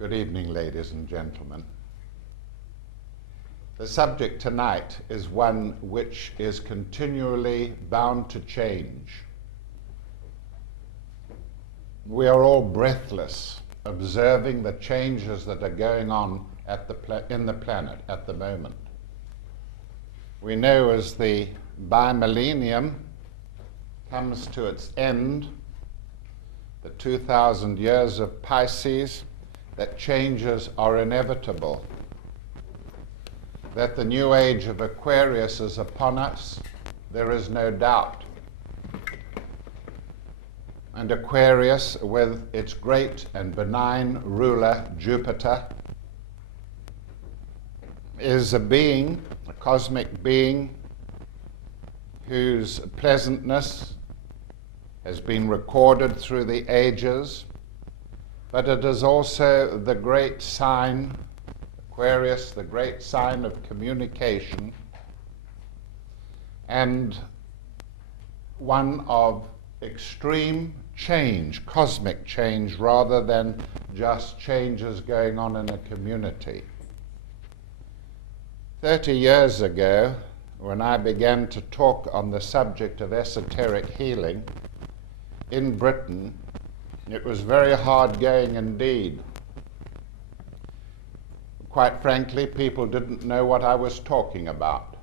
Good evening, ladies and gentlemen. The subject tonight is one which is continually bound to change. We are all breathless, observing the changes that are going on in the planet at the moment. We know as the bimillennium comes to its end, the 2,000 years of Pisces, that changes are inevitable, that the new age of Aquarius is upon us, there is no doubt. And Aquarius, with its great and benign ruler, Jupiter, is a being, a cosmic being, whose pleasantness has been recorded through the ages, but it is also the great sign, Aquarius, the great sign of communication, and one of extreme change, cosmic change, rather than just changes going on in a community. 30 years ago, when I began to talk on the subject of esoteric healing in Britain, it was very hard going indeed. Quite frankly, people didn't know what I was talking about.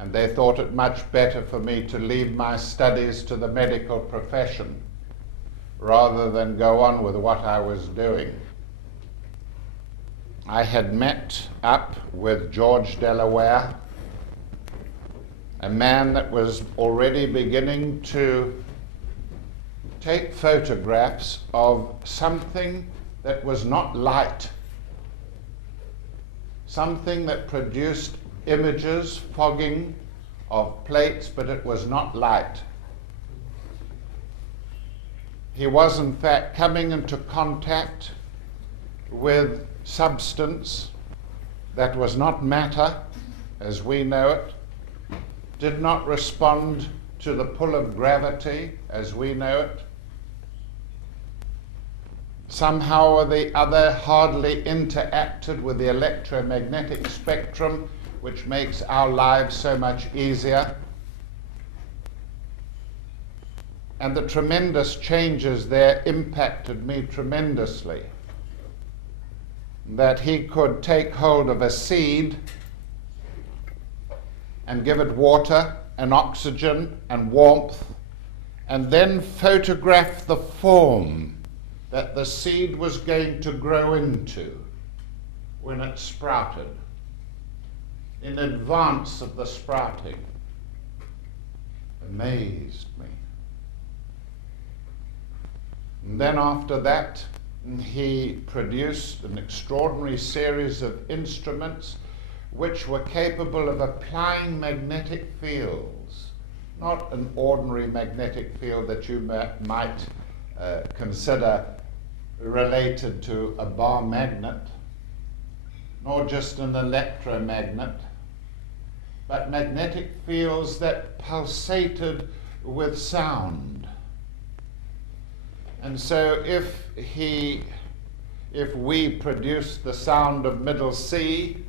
And they thought it much better for me to leave my studies to the medical profession rather than go on with what I was doing. I had met up with George Delaware, a man that was already beginning to take photographs of something that was not light, something that produced images, fogging of plates, but it was not light. He was in fact coming into contact with substance that was not matter as we know it, did not respond to the pull of gravity as we know it, somehow or the other hardly interacted with the electromagnetic spectrum, which makes our lives so much easier. And the tremendous changes there impacted me tremendously. That he could take hold of a seed and give it water and oxygen and warmth, and then photograph the form that the seed was going to grow into when it sprouted, in advance of the sprouting. Amazed me. And then after that, he produced an extraordinary series of instruments which were capable of applying magnetic fields, not an ordinary magnetic field that you might consider related to a bar magnet, nor just an electromagnet, but magnetic fields that pulsated with sound. And so if we produced the sound of middle C,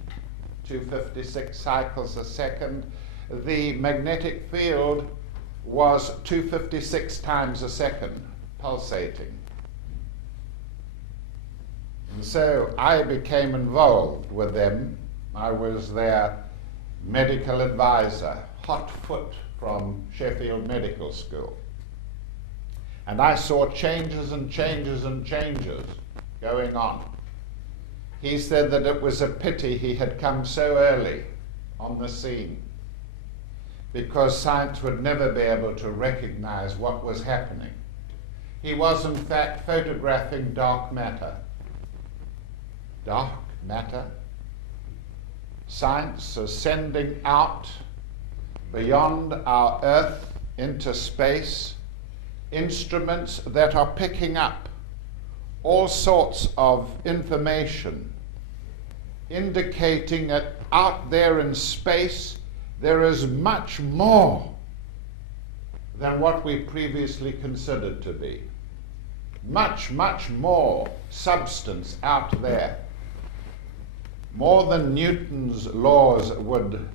256 cycles a second, the magnetic field was 256 times a second, pulsating. And so I became involved with them. I was their medical advisor, hot foot from Sheffield Medical School. And I saw changes and changes and changes going on. He said that it was a pity he had come so early on the scene, because science would never be able to recognize what was happening. He was in fact photographing dark matter. Dark matter? Science is sending out beyond our Earth into space instruments that are picking up all sorts of information, indicating that out there in space there is much more than what we previously considered to be. much, much more substance out there, more than Newton's laws would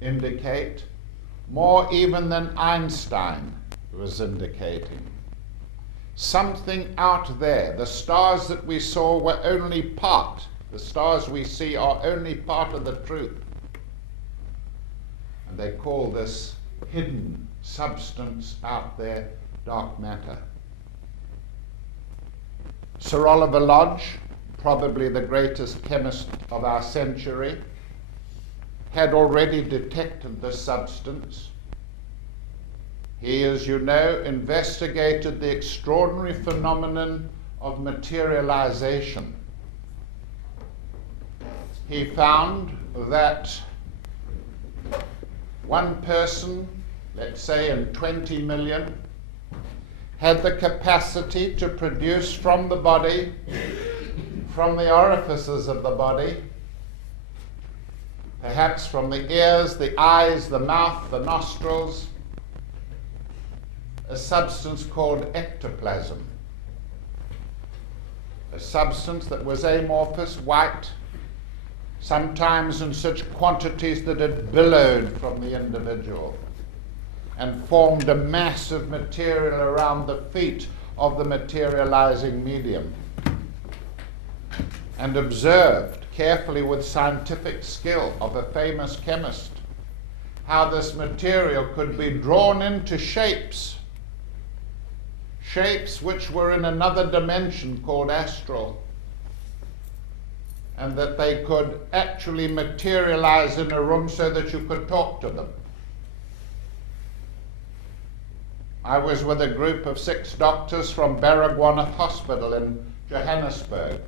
indicate, more even than Einstein was indicating. Something out there. The stars that we saw were only part. The stars we see are only part of the truth. And they call this hidden substance out there dark matter. Sir Oliver Lodge, probably the greatest chemist of our century, had already detected this substance. He, as you know, investigated the extraordinary phenomenon of materialization. He found that one person, let's say in 20 million, had the capacity to produce from the body, from the orifices of the body, perhaps from the ears, the eyes, the mouth, the nostrils, a substance called ectoplasm, a substance that was amorphous, white, sometimes in such quantities that it billowed from the individual and formed a mass of material around the feet of the materializing medium, and observed carefully with scientific skill of a famous chemist how this material could be drawn into shapes which were in another dimension called astral, and that they could actually materialize in a room so that you could talk to them. I was with a group of 6 doctors from Baragwanath Hospital in Johannesburg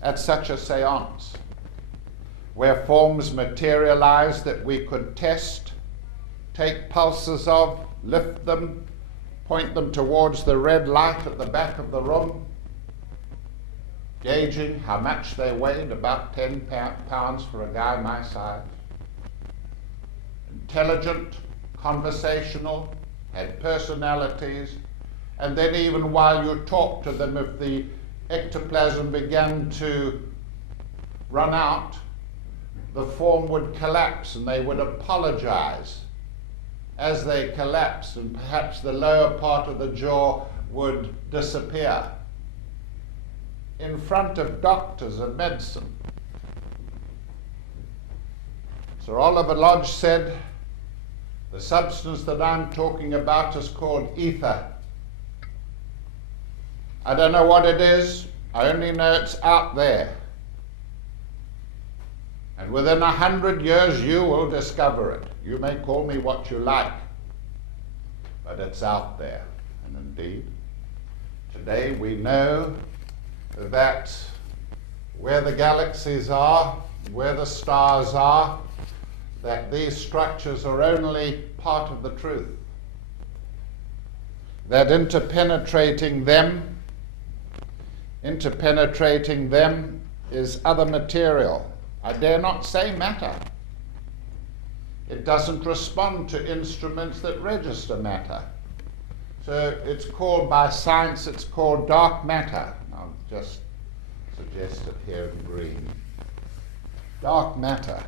at such a seance, where forms materialized that we could test, take pulses of, lift them, point them towards the red light at the back of the room, gauging how much they weighed, about 10 pounds for a guy my size. Intelligent, conversational, had personalities, and then even while you talked to them, if the ectoplasm began to run out, the form would collapse and they would apologize as they collapsed, and perhaps the lower part of the jaw would disappear in front of doctors of medicine. Sir Oliver Lodge said, the substance that I'm talking about is called ether. I don't know what it is, I only know it's out there. And within 100 years you will discover it. You may call me what you like, but it's out there. And indeed, today we know that where the galaxies are, where the stars are, that these structures are only part of the truth. That interpenetrating them is other material. I dare not say matter. It doesn't respond to instruments that register matter. So it's called, by science, it's called dark matter. I'll just suggest it here in green. Dark matter.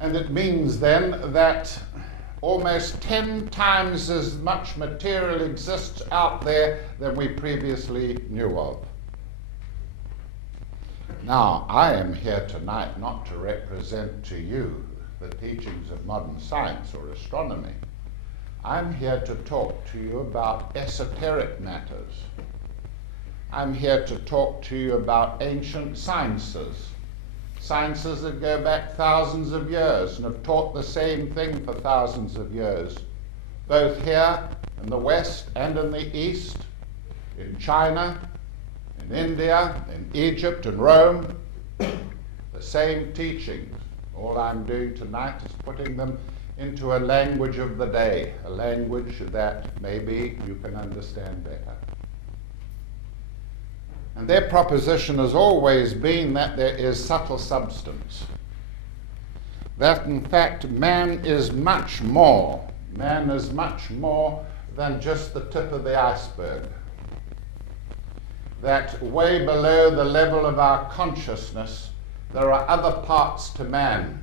And it means then that almost 10 times as much material exists out there than we previously knew of. Now, I am here tonight not to represent to you the teachings of modern science or astronomy. I'm here to talk to you about esoteric matters. I'm here to talk to you about ancient sciences. Sciences that go back thousands of years and have taught the same thing for thousands of years, both here in the West and in the East, in China, in India, in Egypt, and Rome. The same teachings. All I'm doing tonight is putting them into a language of the day, a language that maybe you can understand better. And their proposition has always been that there is subtle substance. That in fact man is much more than just the tip of the iceberg. That way below the level of our consciousness, there are other parts to man.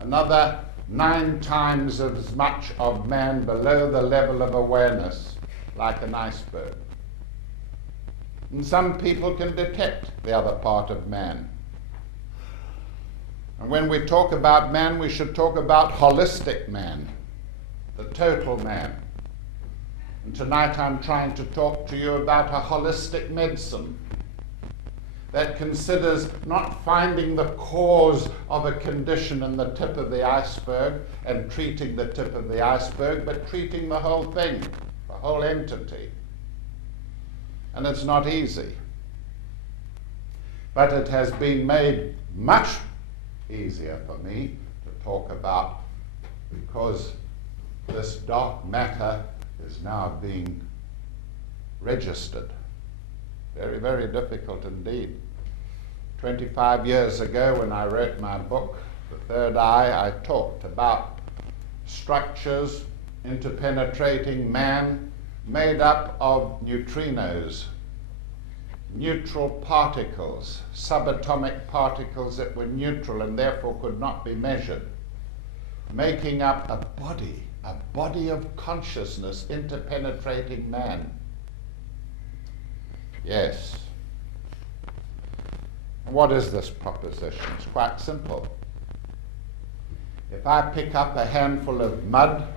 Another 9 times as much of man below the level of awareness, like an iceberg. And some people can detect the other part of man. And when we talk about man, we should talk about holistic man, the total man. And tonight I'm trying to talk to you about a holistic medicine that considers not finding the cause of a condition in the tip of the iceberg and treating the tip of the iceberg, but treating the whole thing, the whole entity. And it's not easy. But it has been made much easier for me to talk about, because this dark matter is now being registered. Very, very difficult indeed. 25 years ago, when I wrote my book, The Third Eye, I talked about structures interpenetrating man made up of neutrinos, neutral particles, subatomic particles that were neutral and therefore could not be measured, making up a body of consciousness interpenetrating man. Yes. What is this proposition? It's quite simple. If I pick up a handful of mud,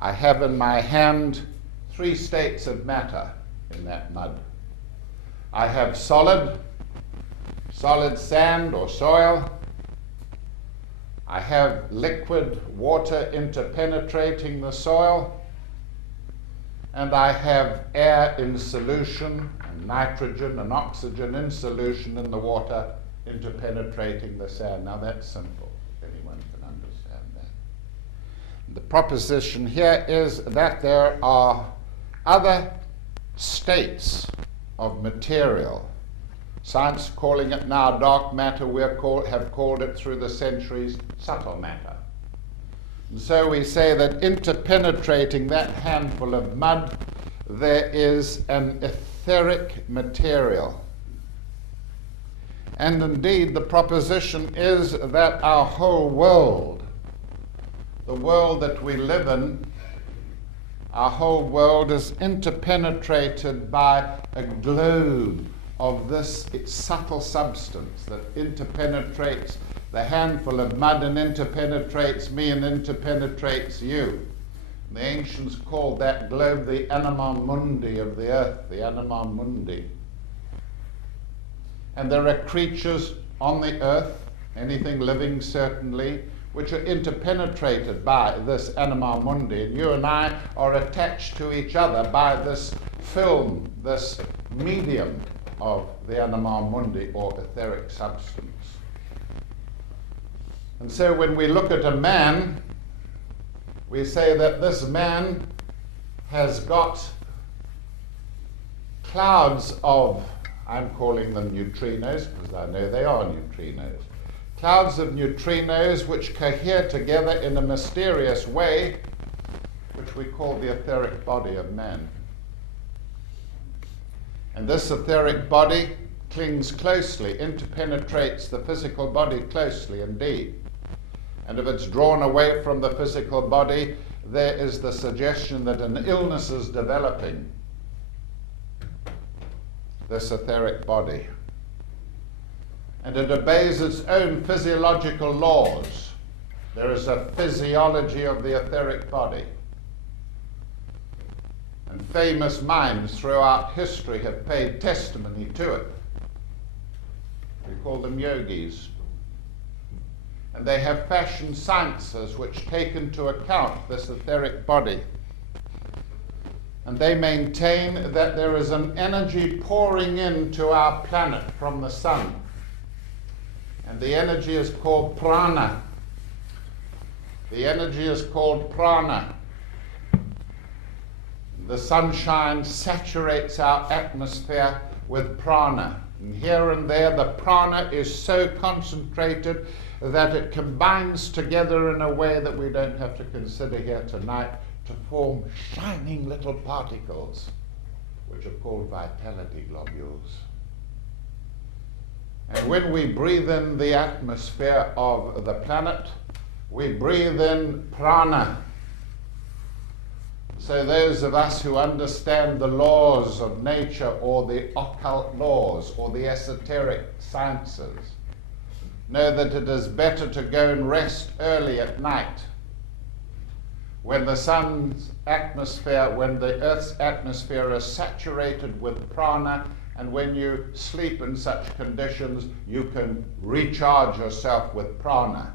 I have in my hand 3 states of matter in that mud. I have solid sand or soil. I have liquid water interpenetrating the soil. And I have air in solution, and nitrogen and oxygen in solution in the water interpenetrating the sand. Now that's simple, if anyone can understand that. The proposition here is that there are other states of material. Science calling it now dark matter, have called it through the centuries subtle matter. And so we say that interpenetrating that handful of mud, there is an etheric material. And indeed, the proposition is that our whole world, the world that we live in, our whole world is interpenetrated by a globe of this subtle substance that interpenetrates the handful of mud and interpenetrates me and interpenetrates you. The ancients called that globe the anima mundi of the earth, the anima mundi. And there are creatures on the earth, anything living certainly, which are interpenetrated by this anima mundi. And you and I are attached to each other by this film, this medium of the anima mundi or etheric substance. And so when we look at a man, we say that this man has got clouds of, I'm calling them neutrinos because I know they are neutrinos, clouds of neutrinos which cohere together in a mysterious way, which we call the etheric body of man. And this etheric body clings closely, interpenetrates the physical body closely indeed. And if it's drawn away from the physical body, there is the suggestion that an illness is developing this etheric body. And it obeys its own physiological laws. There is a physiology of the etheric body. And famous minds throughout history have paid testimony to it. We call them yogis. And they have fashioned sciences which take into account this etheric body. And they maintain that there is an energy pouring into our planet from the sun. And the energy is called Prana. The energy is called Prana. The sunshine saturates our atmosphere with Prana. And here and there the Prana is so concentrated that it combines together in a way that we don't have to consider here tonight to form shining little particles, which are called vitality globules. And when we breathe in the atmosphere of the planet, we breathe in prana. So those of us who understand the laws of nature, or the occult laws, or the esoteric sciences, know that it is better to go and rest early at night when the sun's atmosphere, when the earth's atmosphere is saturated with prana, and when you sleep in such conditions, you can recharge yourself with prana.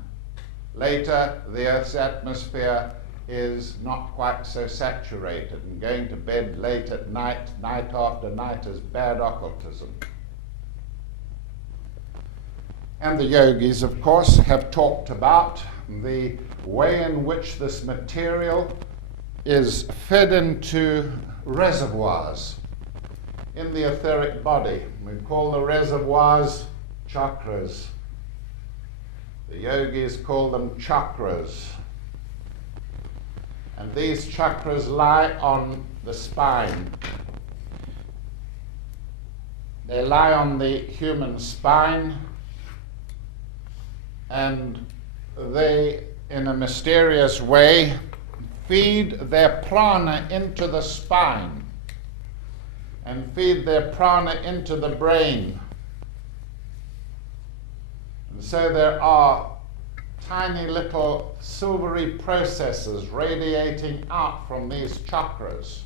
Later, the earth's atmosphere is not quite so saturated, and going to bed late at night, night after night, is bad occultism. And the yogis, of course, have talked about the way in which this material is fed into reservoirs in the etheric body. We call the reservoirs chakras. The yogis call them chakras. And these chakras lie on the spine. They lie on the human spine, and they, in a mysterious way, feed their prana into the spine and feed their prana into the brain. And so there are tiny little silvery processes radiating out from these chakras,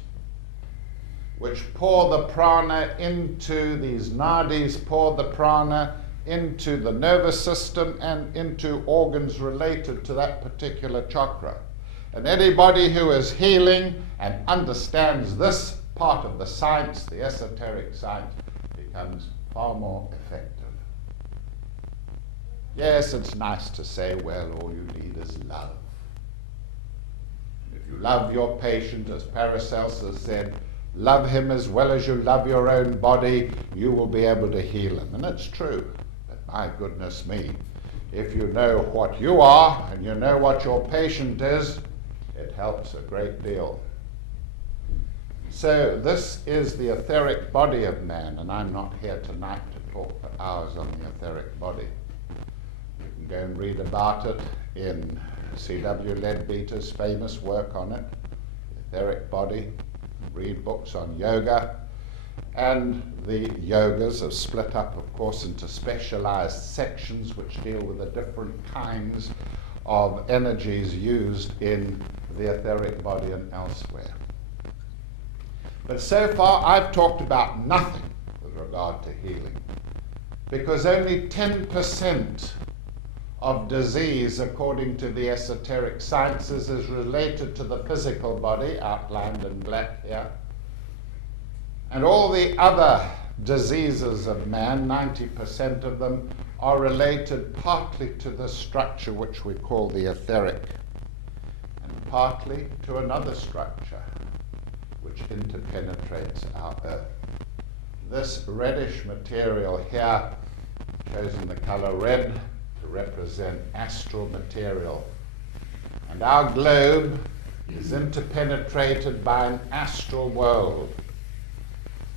which pour the prana into these nadis, pour the prana into the nervous system and into organs related to that particular chakra. And anybody who is healing and understands this part of the science, the esoteric science, becomes far more effective. Yes, it's nice to say, well, all you need is love. If you love your patient, as Paracelsus said, love him as well as you love your own body, you will be able to heal him. And it's true. But my goodness me, if you know what you are and you know what your patient is, it helps a great deal. So this is the etheric body of man, and I'm not here tonight to talk for hours on the etheric body. You can go and read about it in C.W. Leadbeater's famous work on it, etheric body. Read books on yoga. And the yogas are split up, of course, into specialized sections which deal with the different kinds of energies used in the etheric body and elsewhere. But so far I've talked about nothing with regard to healing, because only 10% of disease, according to the esoteric sciences, is related to the physical body, outlined in black here. And all the other diseases of man, 90% of them, are related partly to the structure which we call the etheric, and partly to another structure which interpenetrates our earth. This reddish material here, chosen the color red to represent astral material. And our globe is interpenetrated by an astral world.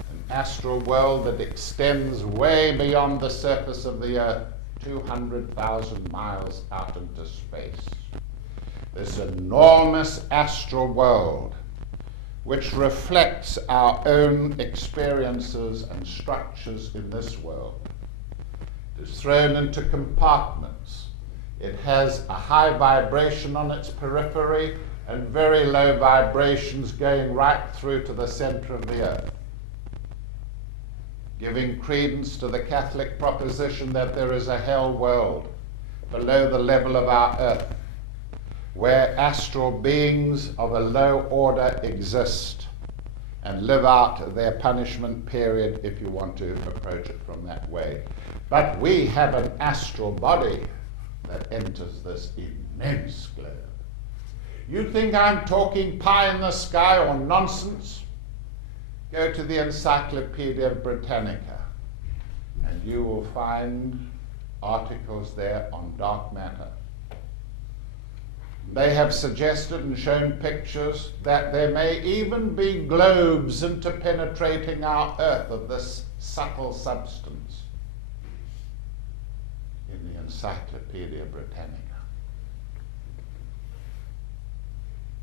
An astral world that extends way beyond the surface of the earth, 200,000 miles out into space. This enormous astral world, which reflects our own experiences and structures in this world. It is thrown into compartments. It has a high vibration on its periphery and very low vibrations going right through to the center of the earth, giving credence to the Catholic proposition that there is a hell world below the level of our earth, where astral beings of a low order exist and live out their punishment period, if you want to approach it from that way. But we have an astral body that enters this immense globe. You think I'm talking pie in the sky or nonsense? Go to the Encyclopedia Britannica and you will find articles there on dark matter. They have suggested and shown pictures that there may even be globes interpenetrating our Earth of this subtle substance in the Encyclopedia Britannica.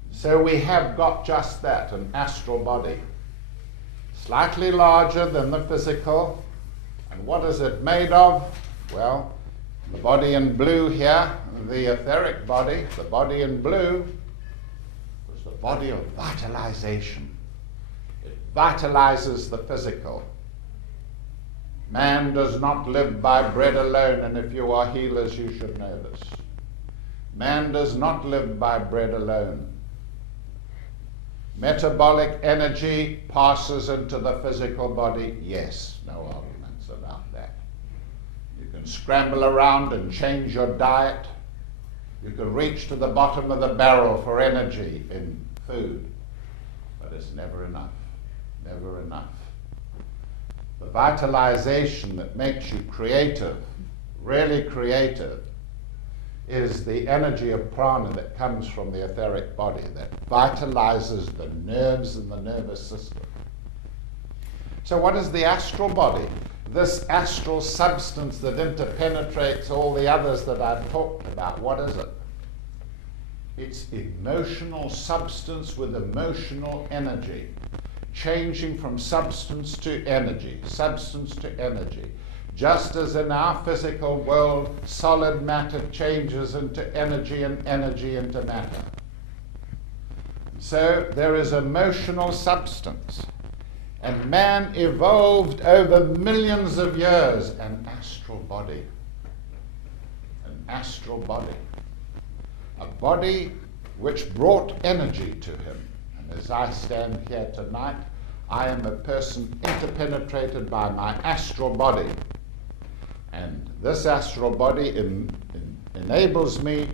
So we have got just that, an astral body, slightly larger than the physical. And what is it made of? Well, the body in blue here, the etheric body, the body in blue, was the body of vitalization. It vitalizes the physical. Man does not live by bread alone, and if you are healers, you should know this. Man does not live by bread alone. Metabolic energy passes into the physical body. Yes, no arguments about that. You can scramble around and change your diet. You can reach to the bottom of the barrel for energy in food, but it's never enough. Never enough. The vitalization that makes you creative, really creative, is the energy of prana that comes from the etheric body that vitalizes the nerves and the nervous system. So what is the astral body? This astral substance that interpenetrates all the others that I've talked about, what is it? It's emotional substance with emotional energy, changing from substance to energy, substance to energy. Just as in our physical world, solid matter changes into energy and energy into matter. So there is emotional substance. And man evolved over millions of years an astral body. An astral body. A body which brought energy to him. And as I stand here tonight, I am a person interpenetrated by my astral body. And this astral body enables me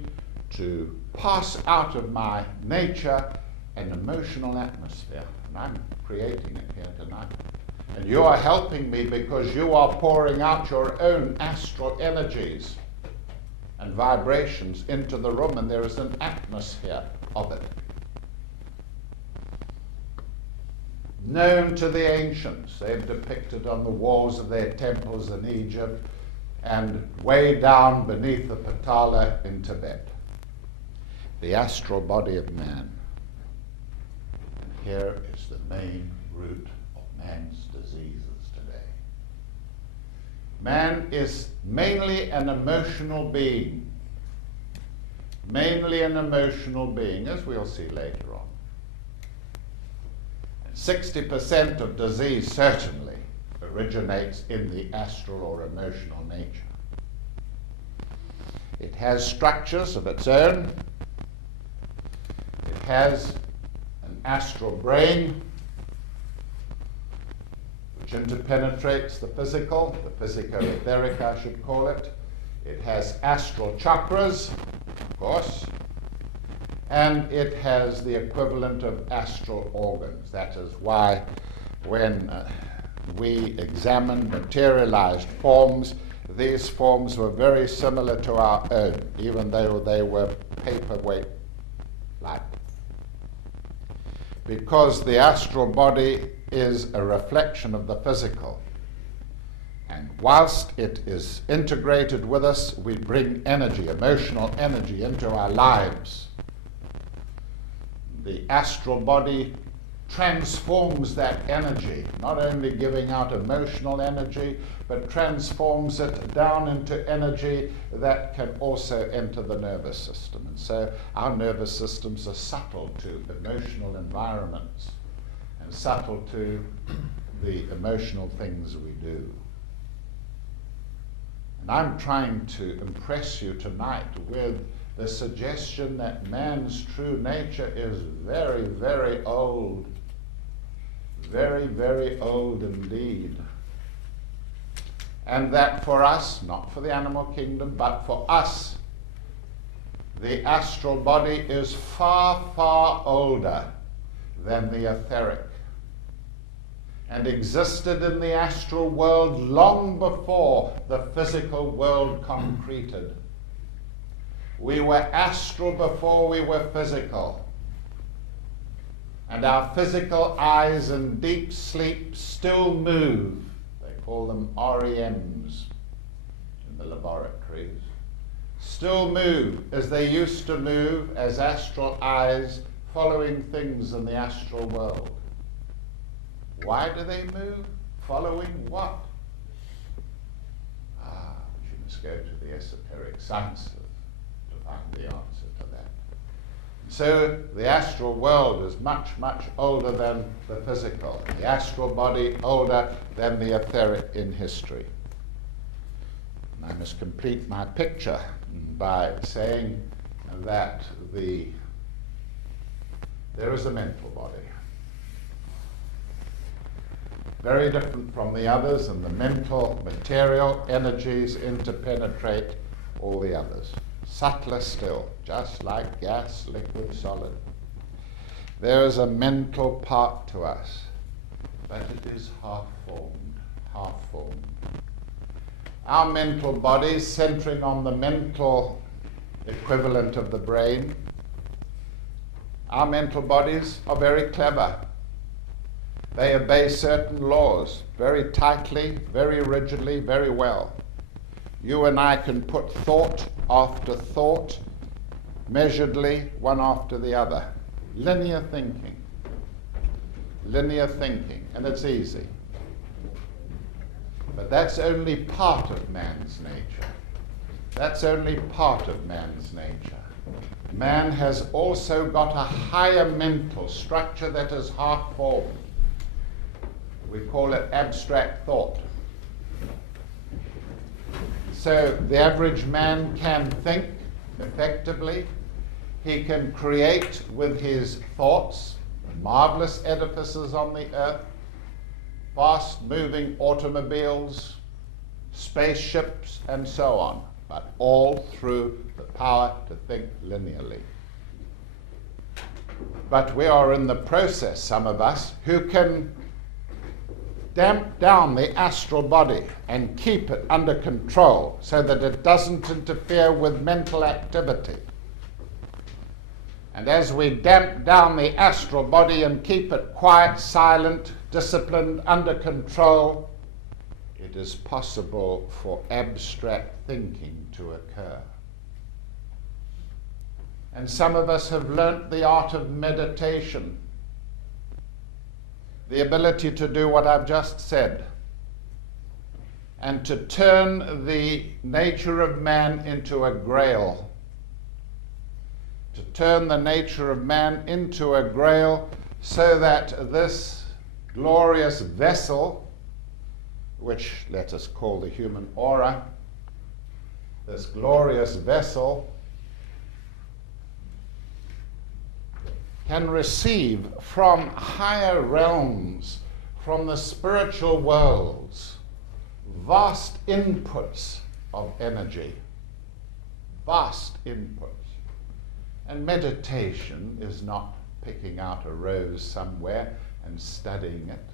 to pass out of my nature an emotional atmosphere. And I'm creating it here tonight. And you are helping me because you are pouring out your own astral energies and vibrations into the room, and there is an atmosphere of it. Known to the ancients, they've depicted on the walls of their temples in Egypt and way down beneath the Patala in Tibet. The astral body of man. And here is the main root of man's diseases today. Man is mainly an emotional being. Mainly an emotional being, as we'll see later on. 60% of disease certainly originates in the astral or emotional nature. It has structures of its own. It has an astral brain which interpenetrates the physico-etheric I should call it. It has astral chakras, of course, and it has the equivalent of astral organs. That is why when we examined materialized forms, these forms were very similar to our own, even though they were paperweight-like. Because the astral body is a reflection of the physical. And whilst it is integrated with us, we bring energy, emotional energy, into our lives. The astral body transforms that energy, not only giving out emotional energy, but transforms it down into energy that can also enter the nervous system. And so our nervous systems are subtle to emotional environments and subtle to the emotional things we do. And I'm trying to impress you tonight with the suggestion that man's true nature is very, very old. Very, very old indeed. And that for us, not for the animal kingdom, but for us, the astral body is far, far older than the etheric, and existed in the astral world long before the physical world concreted. We were astral before we were physical. And our physical eyes in deep sleep still move. They call them REMs in the laboratories. Still move as they used to move as astral eyes following things in the astral world. Why do they move? Following what? You must go to the esoteric sciences to find the answer to that. So the astral world is much, much older than the physical. The astral body older than the etheric in history. And I must complete my picture by saying that there is a mental body. Very different from the others, and the mental material energies interpenetrate all the others. Subtler still, just like gas, liquid, solid. There is a mental part to us, but it is half-formed, half-formed. Our mental bodies, centering on the mental equivalent of the brain, our mental bodies are very clever. They obey certain laws very tightly, very rigidly, very well. You and I can put thought after thought, measuredly, one after the other. Linear thinking. Linear thinking, and it's easy. But that's only part of man's nature. That's only part of man's nature. Man has also got a higher mental structure that is half-formed. We call it abstract thought. So the average man can think effectively. He can create with his thoughts marvelous edifices on the earth, fast-moving automobiles, spaceships, and so on, but all through the power to think linearly. But we are in the process, some of us, who can damp down the astral body and keep it under control so that it doesn't interfere with mental activity. And as we damp down the astral body and keep it quiet, silent, disciplined, under control, it is possible for abstract thinking to occur. And some of us have learnt the art of meditation, the ability to do what I've just said, and to turn the nature of man into a grail. To turn the nature of man into a grail so that this glorious vessel, which let us call the human aura, this glorious vessel can receive from higher realms, from the spiritual worlds, vast inputs of energy, vast inputs. And meditation is not picking out a rose somewhere and studying it.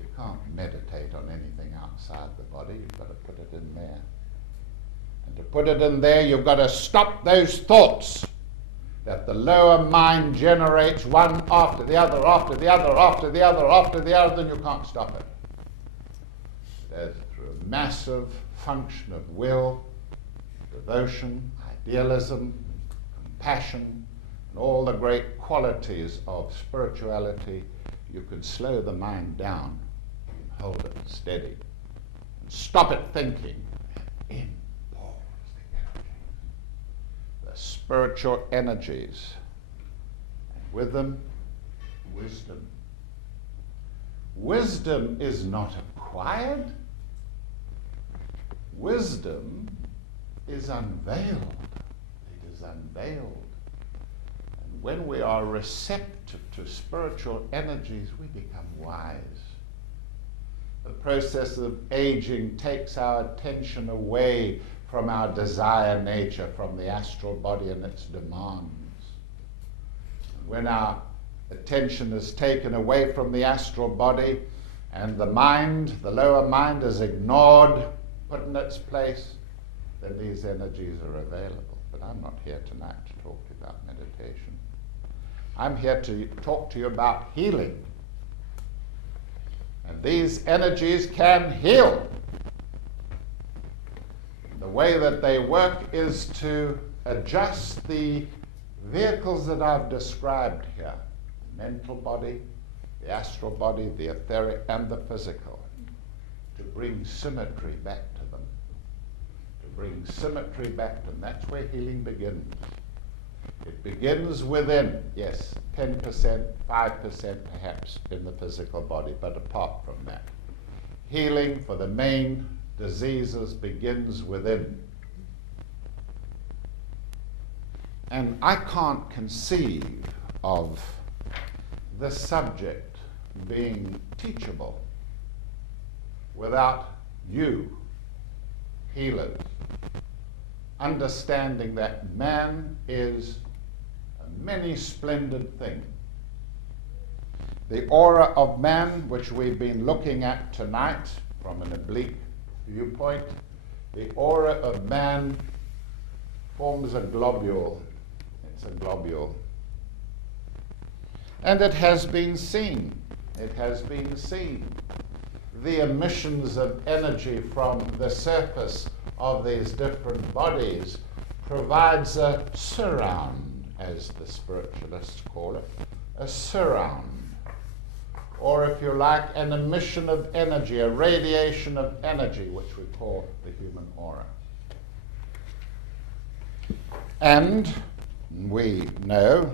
You can't meditate on anything outside the body. You've got to put it in there. And to put it in there, you've got to stop those thoughts that the lower mind generates, one after the other, after the other, after the other, after the other, and you can't stop it. There's through a massive function of will, devotion, idealism, compassion, and all the great qualities of spirituality, you can slow the mind down and hold it steady and stop it thinking and in pours the energies, the spiritual energies, and with them wisdom. Wisdom is not acquired. Wisdom is unveiled. Unveiled. And when we are receptive to spiritual energies, we become wise. The process of aging takes our attention away from our desire nature, from the astral body and its demands. When our attention is taken away from the astral body and the mind, the lower mind, is ignored, put in its place, then these energies are available. but I'm not here tonight to talk to you about meditation. I'm here to talk to you about healing. And these energies can heal. The way that they work is to adjust the vehicles that I've described here, the mental body, the astral body, the etheric, and the physical, to bring symmetry back to them. To bring symmetry back to them. That's where healing begins. It begins within, yes, 10%, 5% perhaps in the physical body, but apart from that. Healing for the main diseases begins within. And I can't conceive of this subject being teachable without you, healers, understanding that man is a many splendid thing. The aura of man, which we've been looking at tonight from an oblique viewpoint, the aura of man forms a globule. It's a globule. And it has been seen. It has been seen. The emissions of energy from the surface of these different bodies provides a surround, as the spiritualists call it, a surround. Or if you like, an emission of energy, a radiation of energy, which we call the human aura. And we know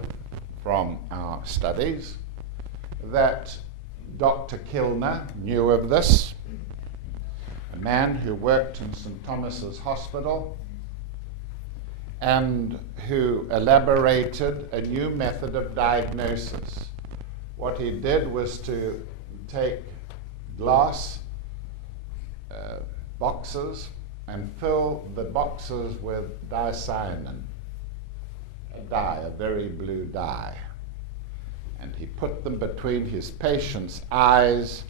from our studies that Dr. Kilner knew of this, a man who worked in St. Thomas's Hospital and who elaborated a new method of diagnosis. What he did was to take glass boxes and fill the boxes with dicyanin, a dye, a very blue dye. And he put them between his patient's eyes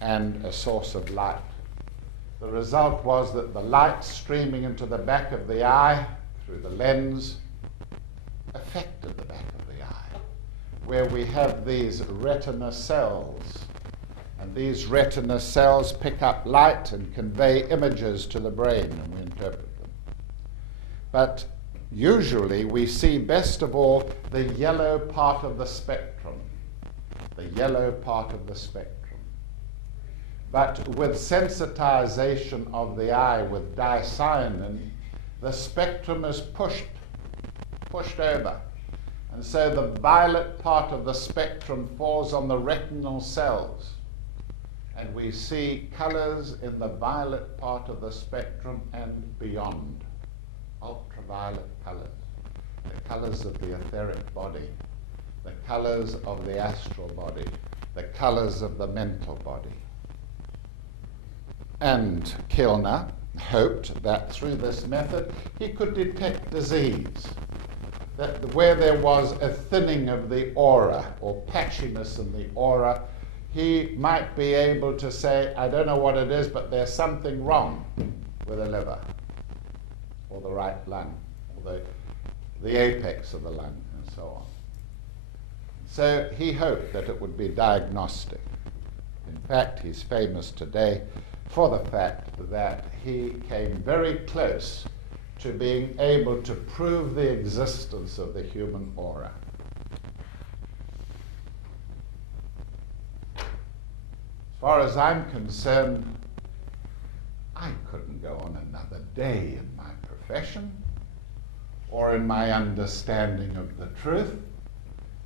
and a source of light. The result was that the light streaming into the back of the eye through the lens affected the back of the eye, where we have these retina cells. And these retina cells pick up light and convey images to the brain, and we interpret them. But usually we see best of all the yellow part of the spectrum. The yellow part of the spectrum. But with sensitization of the eye with dicyanin, the spectrum is pushed over. And so the violet part of the spectrum falls on the retinal cells. And we see colors in the violet part of the spectrum and beyond. Ultraviolet colors. The colors of the etheric body. The colors of the astral body. The colors of the mental body. And Kilner hoped that through this method he could detect disease. That where there was a thinning of the aura or patchiness in the aura, he might be able to say, I don't know what it is, but there's something wrong with the liver or the right lung or the apex of the lung and so on. So he hoped that it would be diagnostic. In fact, he's famous today for the fact that he came very close to being able to prove the existence of the human aura. As far as I'm concerned, I couldn't go on another day in my profession or in my understanding of the truth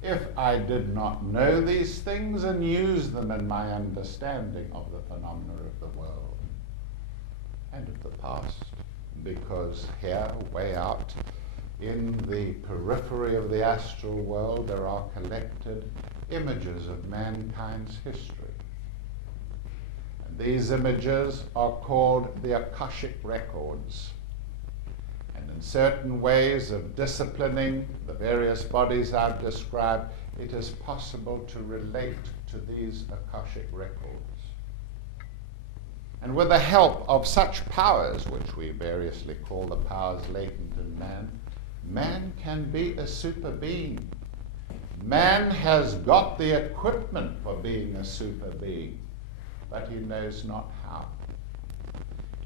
if I did not know these things and use them in my understanding of the phenomena of the world and of the past. Because here, way out in the periphery of the astral world, there are collected images of mankind's history. And these images are called the Akashic records. And in certain ways of disciplining the various bodies I've described, it is possible to relate to these Akashic records. And with the help of such powers, which we variously call the powers latent in man, Man can be a super being. Man has got the equipment for being a super being, but he knows not how.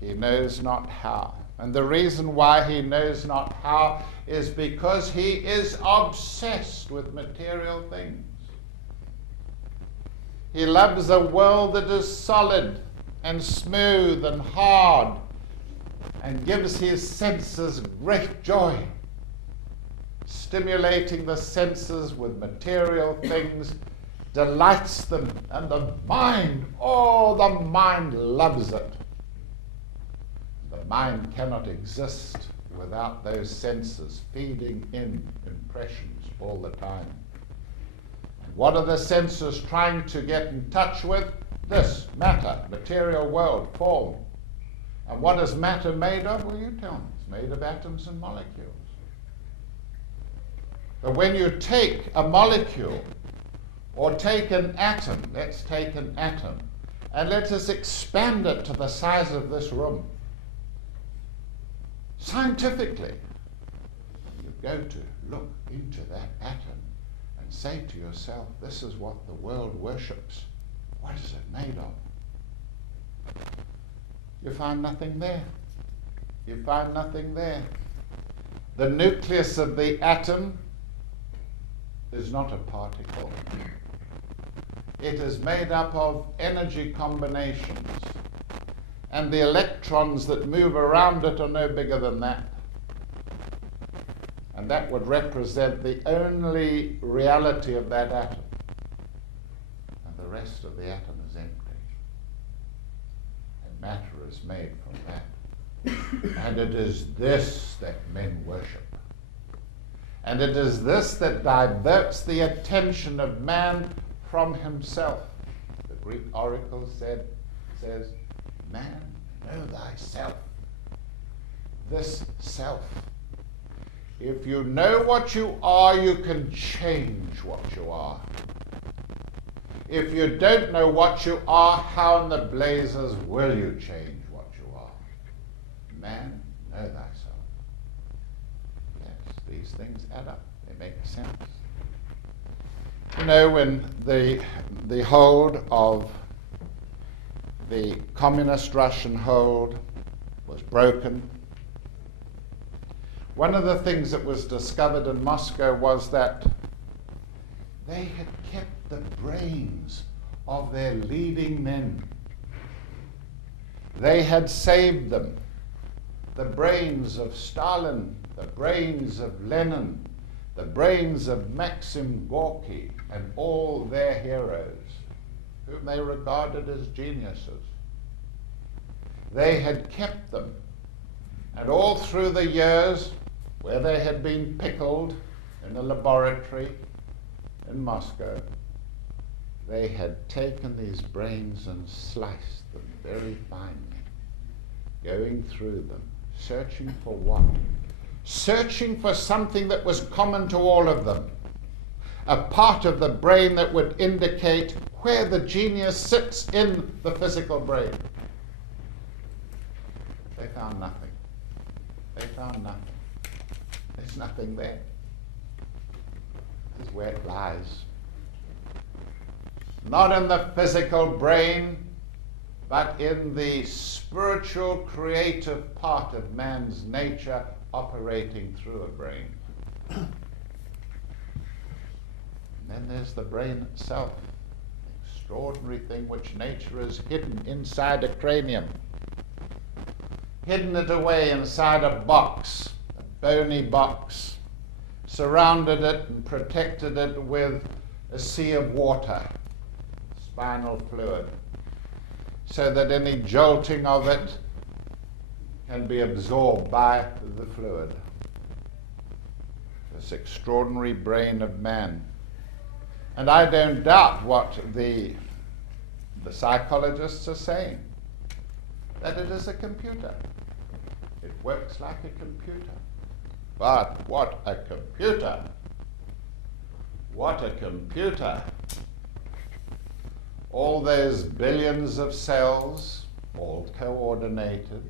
He knows not how. And the reason why he knows not how is because he is obsessed with material things. He loves a world that is solid and smooth and hard and gives his senses great joy. Stimulating the senses with material things delights them, and the mind loves it. The mind cannot exist without those senses feeding in impressions all the time. And what are the senses trying to get in touch with? This, matter, material world, form. And what is matter made of? Well, you tell me. It's made of atoms and molecules. But when you take a molecule or take an atom, let's take an atom, and let us expand it to the size of this room. Scientifically, you go to look into that atom and say to yourself, this is what the world worships. What is it made of? You find nothing there. You find nothing there. The nucleus of the atom is not a particle. It is made up of energy combinations, and the electrons that move around it are no bigger than that. And that would represent the only reality of that atom. And the rest of the atom is empty. And matter is made from that. And it is this that men worship. And it is this that diverts the attention of man from himself. The Greek oracle says, man, know thyself. This self. If you know what you are, you can change what you are. If you don't know what you are, how in the blazes will you change what you are? Man, know thyself. These things add up. They make sense. You know, when the hold of the communist Russian hold was broken, one of the things that was discovered in Moscow was that they had kept the brains of their leading men. They had saved them. The brains of Stalin, the brains of Lenin, the brains of Maxim Gorky, and all their heroes, whom they regarded as geniuses. They had kept them, and all through the years where they had been pickled in the laboratory in Moscow, they had taken these brains and sliced them very finely, going through them, searching for what? Searching for something that was common to all of them. A part of the brain that would indicate where the genius sits in the physical brain. They found nothing. They found nothing. There's nothing there. This is where it lies. Not in the physical brain, but in the spiritual, creative part of man's nature operating through a brain. And then there's the brain itself, the extraordinary thing which nature has hidden inside a cranium. Hidden it away inside a box, a bony box, surrounded it and protected it with a sea of water, spinal fluid, so that any jolting of it can be absorbed by the fluid. This extraordinary brain of man. And I don't doubt what the psychologists are saying, that it is a computer. It works like a computer. But what a computer! What a computer! All those billions of cells, all coordinated,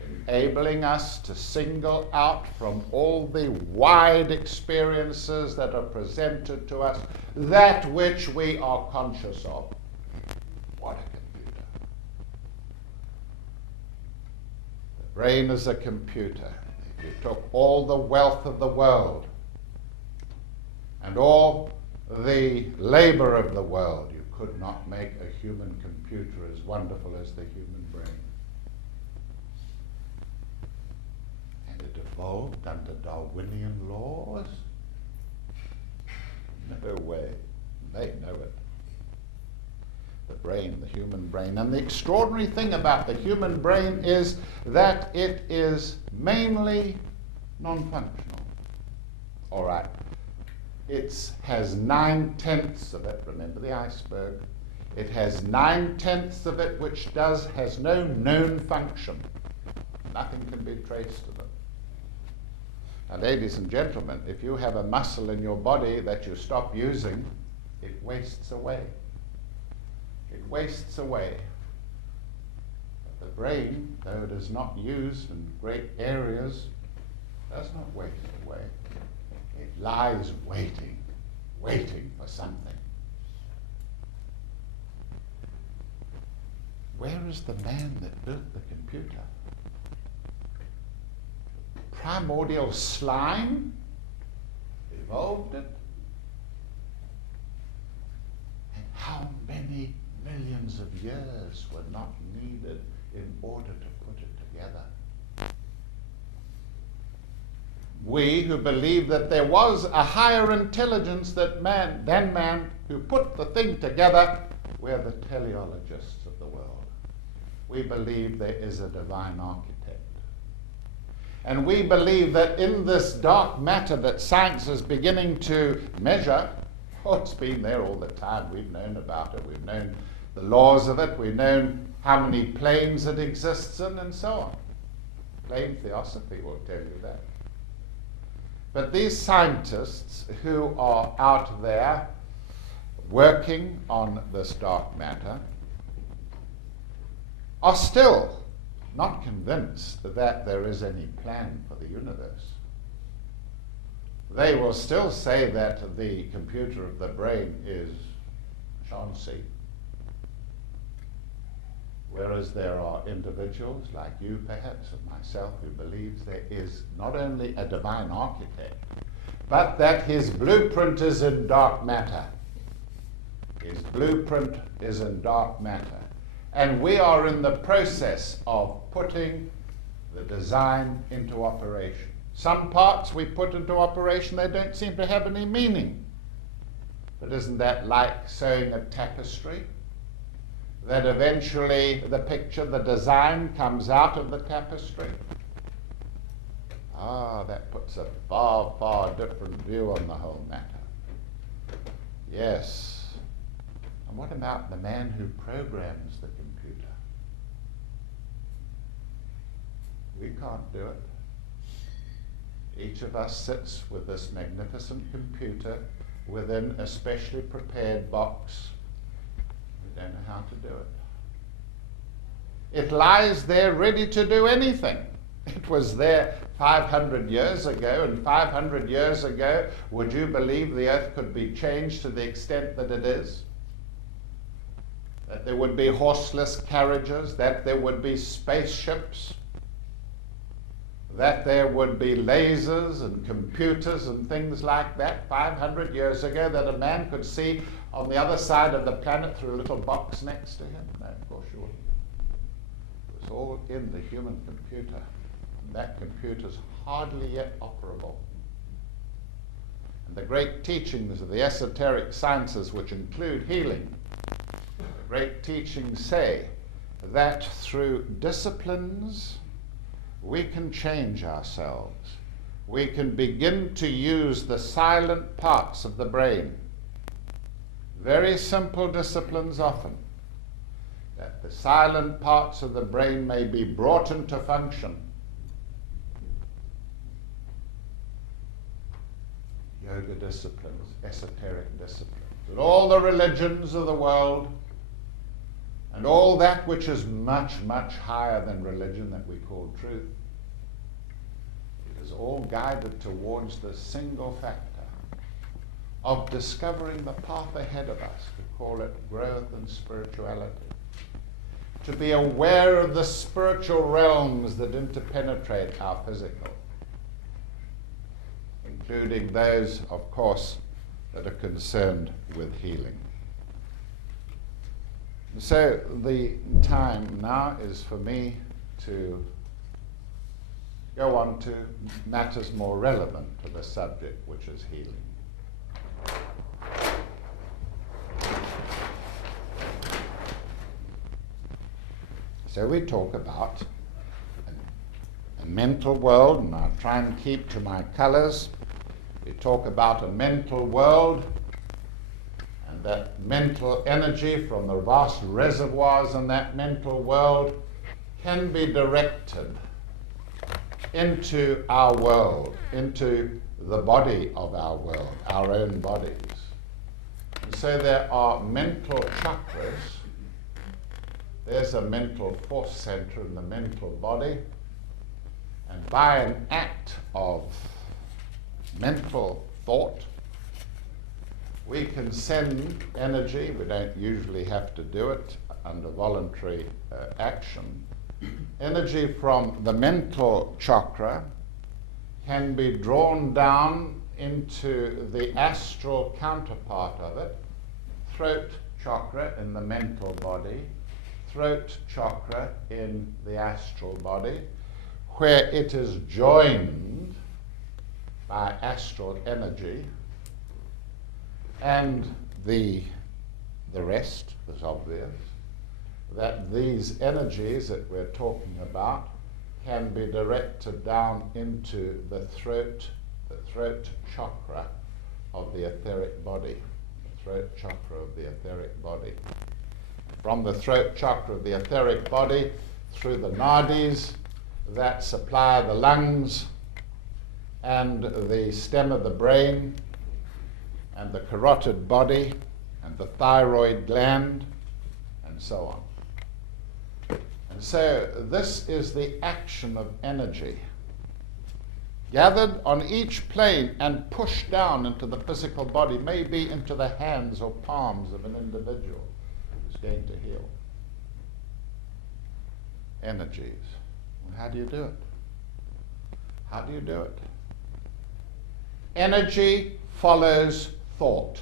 in enabling us to single out from all the wide experiences that are presented to us that which we are conscious of. What a computer. The brain is a computer. If you took all the wealth of the world and all the labor of the world, you could not make a human computer as wonderful as the human brain. And it evolved under Darwinian laws? No way. They know it. The brain, the human brain. And the extraordinary thing about the human brain is that it is mainly non-functional. All right. It has 9/10 of it, remember the iceberg, it has 9/10 of it which has no known function. Nothing can be traced to them. And ladies and gentlemen, if you have a muscle in your body that you stop using, it wastes away. It wastes away. But the brain, though it is not used in great areas, does not waste away. It lies waiting for something. Where is the man that built the computer? Primordial slime evolved it? And how many millions of years were not needed in order to put it together? We who believe that there was a higher intelligence than man who put the thing together, we're the teleologists of the world. We believe there is a divine architect. And we believe that in this dark matter that science is beginning to measure, it's been there all the time. We've known about it. We've known the laws of it. We've known how many planes it exists in and so on. Plane theosophy will tell you that. But these scientists who are out there working on this dark matter are still not convinced that there is any plan for the universe. They will still say that the computer of the brain is Chauncey, whereas there are individuals like you perhaps and myself who believes there is not only a divine architect, but that his blueprint is in dark matter. His blueprint is in dark matter. And we are in the process of putting the design into operation. Some parts we put into operation, they don't seem to have any meaning. But isn't that like sewing a tapestry? That eventually the picture, the design comes out of the tapestry. That puts a far, far different view on the whole matter. Yes. And what about the man who programs the computer? We can't do it. Each of us sits with this magnificent computer within a specially prepared box. We don't know how to do it. It lies there ready to do anything. It was there 500 years ago, and 500 years ago, would you believe the earth could be changed to the extent that it is? That there would be horseless carriages, that there would be spaceships, that there would be lasers and computers and things like that 500 years ago, that a man could see on the other side of the planet through a little box next to him? No, of course you wouldn't. It was all in the human computer. And that computer's hardly yet operable. And the great teachings of the esoteric sciences, which include healing, the great teachings say that through disciplines we can change ourselves. We can begin to use the silent parts of the brain. Very simple disciplines often. That the silent parts of the brain may be brought into function. Yoga disciplines, esoteric disciplines, and all the religions of the world and all that which is much, much higher than religion that we call truth, it is all guided towards the single factor of discovering the path ahead of us, to call it growth and spirituality, to be aware of the spiritual realms that interpenetrate our physical, including those, of course, that are concerned with healing. So the time now is for me to go on to matters more relevant to the subject, which is healing. So we talk about a mental world, and I'll try and keep to my colors. We talk about a mental world, and that mental energy from the vast reservoirs in that mental world can be directed into our world, into the body of our world, our own bodies. And so there are mental chakras. There's a mental force center in the mental body, and by an act of mental thought, we can send energy. We don't usually have to do it under voluntary action. Energy from the mental chakra can be drawn down into the astral counterpart of it, throat chakra in the mental body, throat chakra in the astral body, where it is joined by astral energy, and the rest is obvious, that these energies that we're talking about can be directed down into the throat chakra of the etheric body, the throat chakra of the etheric body. From the throat chakra of the etheric body, through the nadis that supply the lungs and the stem of the brain and the carotid body and the thyroid gland and so on. And so this is the action of energy gathered on each plane and pushed down into the physical body, maybe into the hands or palms of an individual who's going to heal. Energies. Well, how do you do it? How do you do it? Energy follows thought.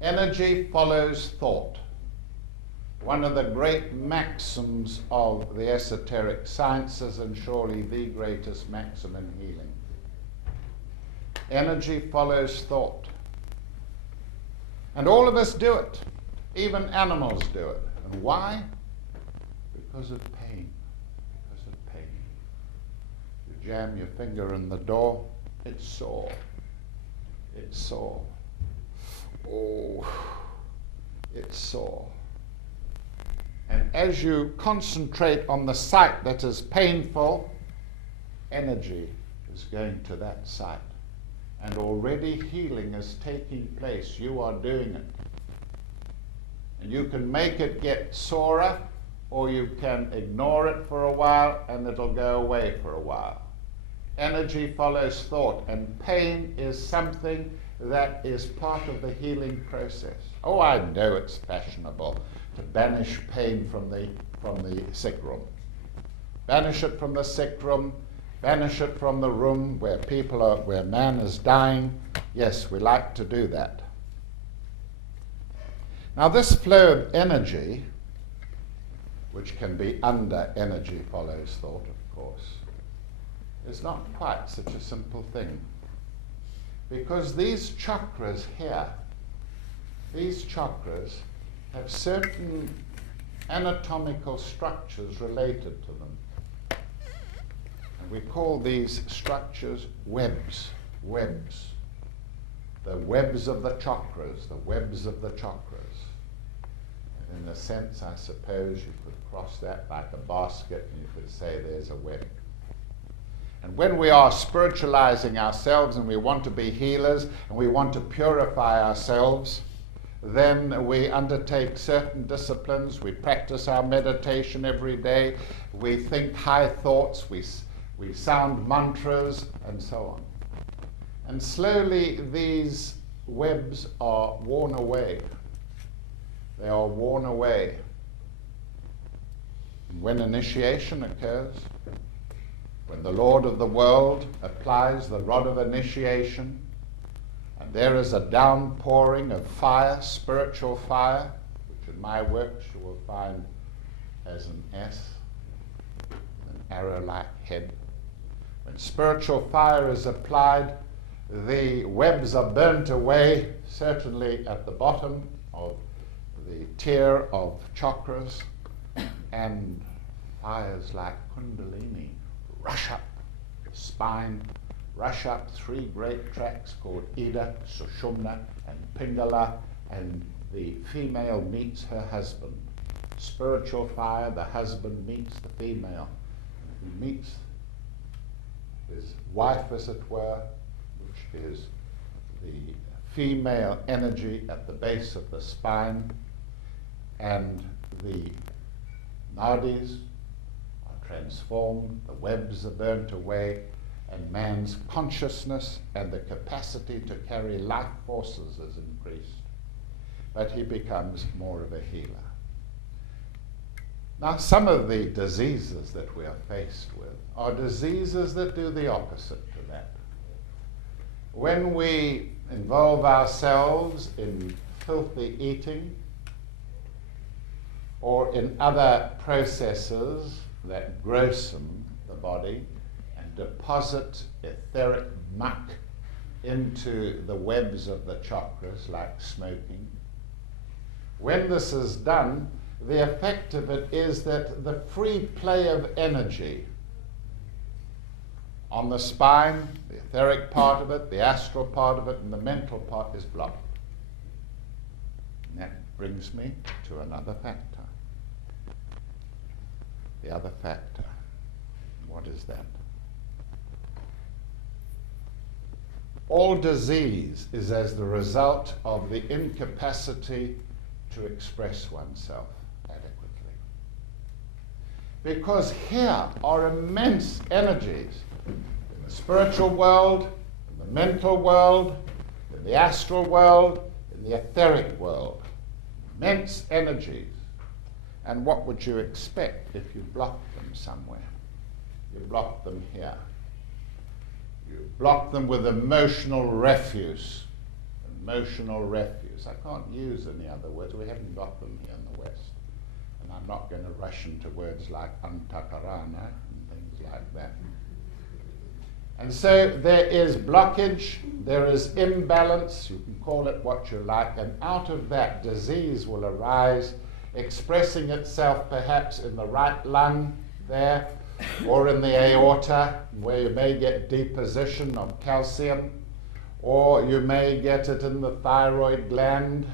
Energy follows thought. One of the great maxims of the esoteric sciences, and surely the greatest maxim in healing. Energy follows thought. And all of us do it. Even animals do it. And why? Because of pain. Because of pain. You jam your finger in the door, it's sore. It's sore. Oh, it's sore. And as you concentrate on the site that is painful, energy is going to that site. And already healing is taking place. You are doing it. And you can make it get sorer, or you can ignore it for a while and it'll go away for a while. Energy follows thought, and pain is something that is part of the healing process. Oh, I know it's fashionable to banish pain from the sick room. Banish it from the sick room, banish it from the room where where man is dying. Yes, we like to do that. Now this flow of energy, which can be under energy follows thought, of course, is not quite such a simple thing. Because these chakras here, these chakras have certain anatomical structures related to them. And we call these structures webs. Webs. The webs of the chakras, the webs of the chakras. And in a sense, I suppose you could cross that like a basket and you could say there's a web. And when we are spiritualizing ourselves and we want to be healers and we want to purify ourselves, then we undertake certain disciplines, we practice our meditation every day, we think high thoughts, we sound mantras, and so on. And slowly these webs are worn away. They are worn away. And when initiation occurs, when the Lord of the world applies the rod of initiation, and there is a downpouring of fire, spiritual fire, which in my works you will find as an S, an arrow-like head. When spiritual fire is applied, the webs are burnt away, certainly at the bottom of the tier of chakras, and fires like Kundalini rush up the spine, rush up three great tracks called Ida, Sushumna, and Pingala, and the female meets her husband. Spiritual fire, the husband meets the female. He meets his wife, as it were, which is the female energy at the base of the spine, and the nadis are transformed, the webs are burnt away, and man's consciousness and the capacity to carry life forces is increased. But he becomes more of a healer. Now, some of the diseases that we are faced with are diseases that do the opposite to that. When we involve ourselves in filthy eating or in other processes that grossen the body and deposit etheric muck into the webs of the chakras, like smoking, when this is done, the effect of it is that the free play of energy on the spine, the etheric part of it, the astral part of it, and the mental part is blocked. And that brings me to another factor. The other factor. What is that? All disease is as the result of the incapacity to express oneself adequately. Because here are immense energies in the spiritual world, in the mental world, in the astral world, in the etheric world. Immense energies. And what would you expect if you blocked them somewhere? You block them here. You block them with emotional refuse. Emotional refuse. I can't use any other words. We haven't got them here in the West. And I'm not going to rush into words like antakarana and things like that. And so there is blockage, there is imbalance, you can call it what you like, and out of that disease will arise, expressing itself perhaps in the right lung there, or in the aorta, where you may get deposition of calcium, or you may get it in the thyroid gland,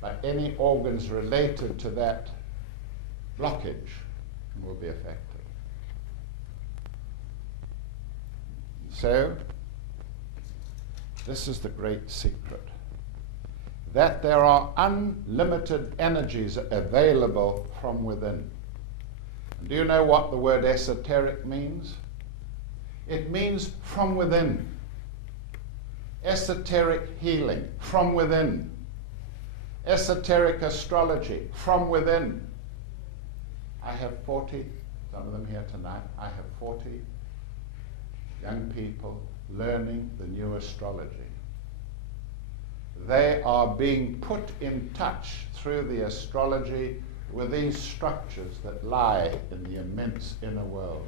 but any organs related to that blockage will be affected. So, this is the great secret, that there are unlimited energies available from within. And do you know what the word esoteric means? It means from within. Esoteric healing, from within. Esoteric astrology, from within. I have 40, some of them here tonight, I have 40 young people learning the new astrology. They are being put in touch through the astrology with these structures that lie in the immense inner world.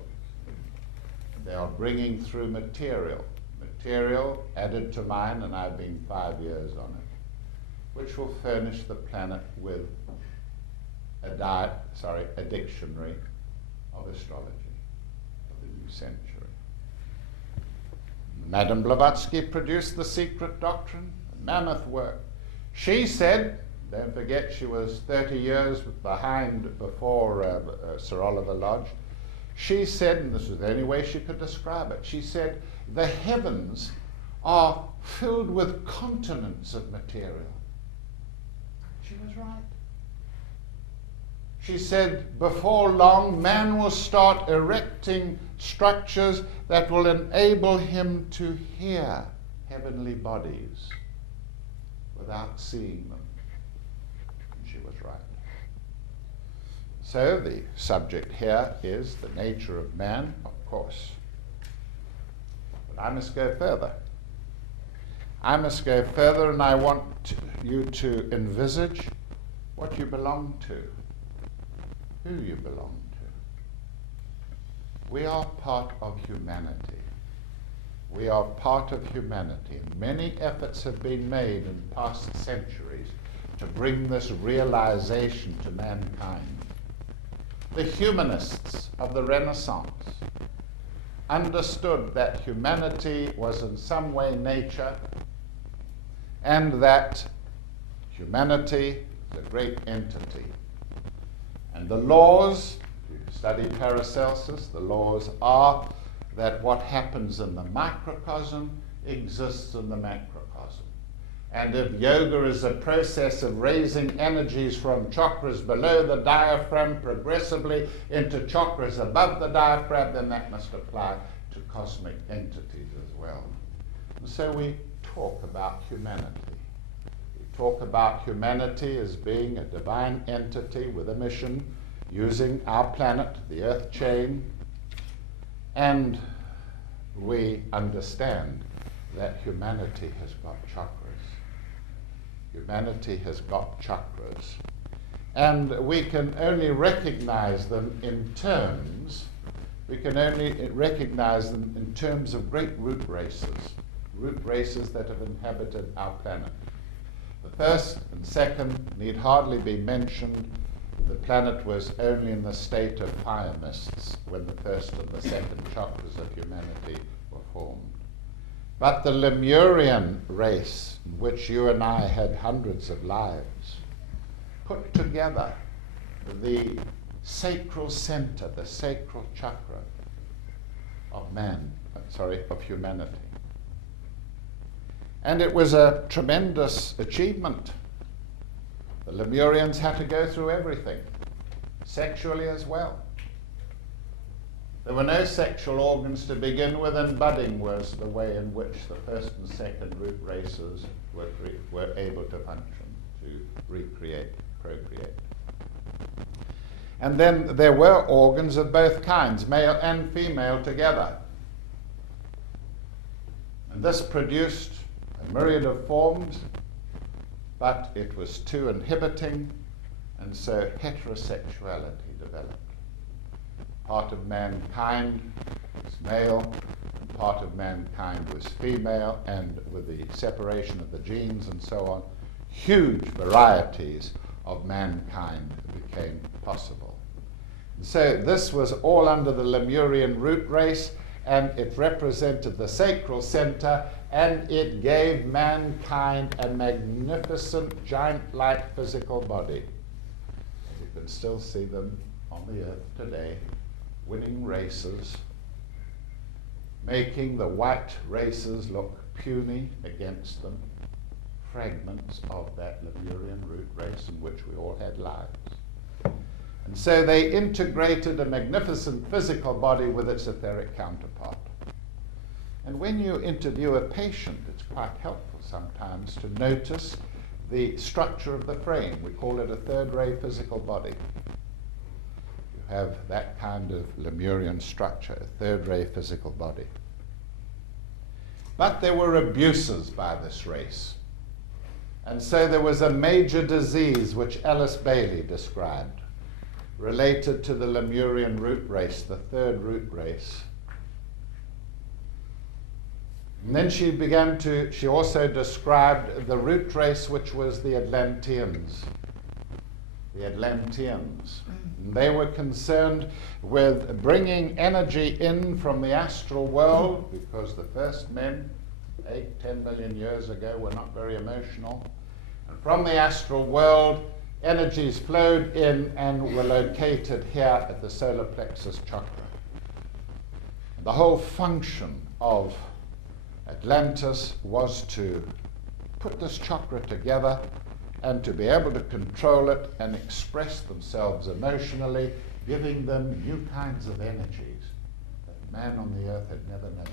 They are bringing through material added to mine, and I've been 5 years on it, which will furnish the planet with a dictionary of astrology of the new century. Madame Blavatsky produced The Secret Doctrine, a mammoth work. She said, don't forget she was 30 years before Sir Oliver Lodge, she said, and this was the only way she could describe it, she said, the heavens are filled with continents of material. She was right. She said, before long, man will start erecting structures that will enable him to hear heavenly bodies without seeing them. And she was right. So the subject here is the nature of man, of course. But I must go further. I must go further, and I want you to envisage what you belong to, who you belong to. We are part of humanity. We are part of humanity. Many efforts have been made in past centuries to bring this realization to mankind. The humanists of the Renaissance understood that humanity was in some way nature, and that humanity is a great entity. And the laws, if you study Paracelsus, the laws are that what happens in the microcosm exists in the macrocosm. And if yoga is a process of raising energies from chakras below the diaphragm progressively into chakras above the diaphragm, then that must apply to cosmic entities as well. And so we talk about humanity. We talk about humanity as being a divine entity with a mission, using our planet, the Earth chain, and we understand that humanity has got chakras. Humanity has got chakras. And we can only recognize them in terms, of great root races that have inhabited our planet. The first and second need hardly be mentioned. The planet was only in the state of fire mists when the first and the second chakras of humanity were formed. But the Lemurian race, in which you and I had hundreds of lives, put together the sacral center, the sacral chakra of humanity. And it was a tremendous achievement. The Lemurians had to go through everything, sexually as well. There were no sexual organs to begin with, and budding was the way in which the first and second root races were able to function, to procreate. And then there were organs of both kinds, male and female together. And this produced a myriad of forms, but it was too inhibiting, and so heterosexuality developed. Part of mankind was male, and part of mankind was female, and with the separation of the genes and so on, huge varieties of mankind became possible. And so this was all under the Lemurian root race, and it represented the sacral center, and it gave mankind a magnificent giant-like physical body. You can still see them on the earth today, winning races, making the white races look puny against them, fragments of that Lemurian root race in which we all had lives. And so they integrated a magnificent physical body with its etheric counterpart. And when you interview a patient, it's quite helpful sometimes to notice the structure of the frame. We call it a third-ray physical body. Have that kind of Lemurian structure, a third-ray physical body. But there were abuses by this race. And so there was a major disease which Alice Bailey described, related to the Lemurian root race, the third root race. And then she also described the root race which was the Atlanteans. The Atlanteans. They were concerned with bringing energy in from the astral world, because the first men, 8-10 million years ago, were not very emotional. And from the astral world, energies flowed in and were located here at the solar plexus chakra. The whole function of Atlantis was to put this chakra together and to be able to control it and express themselves emotionally, giving them new kinds of energies that man on the earth had never known.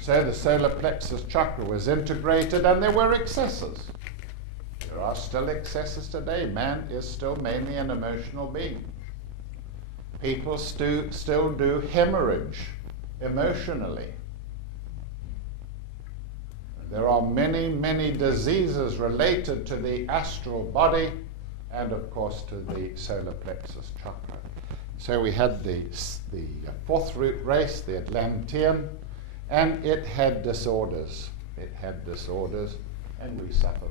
So the solar plexus chakra was integrated, and there were excesses. There are still excesses today. Man is still mainly an emotional being. People still do hemorrhage emotionally. There are many, many diseases related to the astral body and, of course, to the solar plexus chakra. So we had the fourth root race, the Atlantean, and it had disorders. It had disorders, and we suffer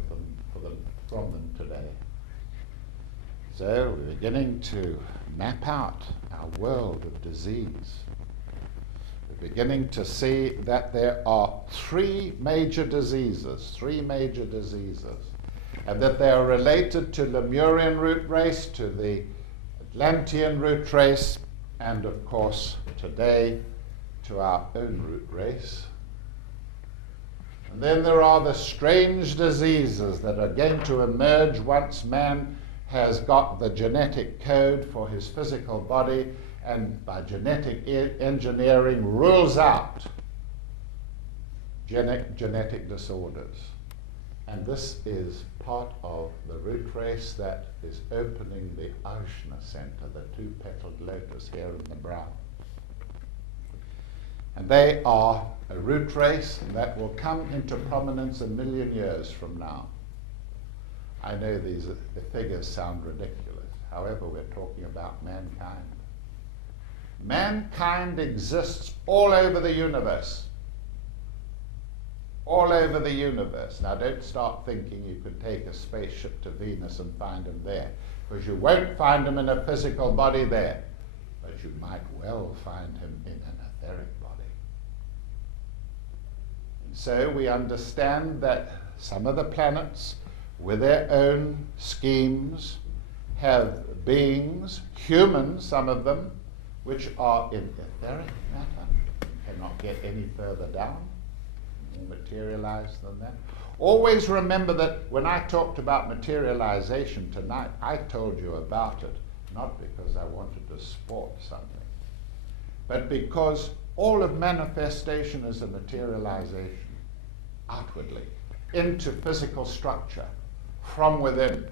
from them today. So we're beginning to map out our world of disease. We're beginning to see that there are three major diseases, and that they are related to Lemurian root race, to the Atlantean root race, and of course today to our own root race. And then there are the strange diseases that are going to emerge once man has got the genetic code for his physical body and by genetic engineering rules out genetic disorders. And this is part of the root race that is opening the Ajna center, the two-petaled lotus here in the brow. And they are a root race that will come into prominence 1 million years from now. I know the figures sound ridiculous. However, we're talking about mankind. Mankind exists all over the universe. All over the universe. Now, don't start thinking you could take a spaceship to Venus and find them there, because you won't find him in a physical body there, but you might well find him in an etheric body. And so we understand that some of the planets, with their own schemes, have beings, humans, some of them, which are in etheric matter, cannot get any further down, more materialized than that. Always remember that when I talked about materialization tonight, I told you about it, not because I wanted to sport something, but because all of manifestation is a materialization outwardly into physical structure from within.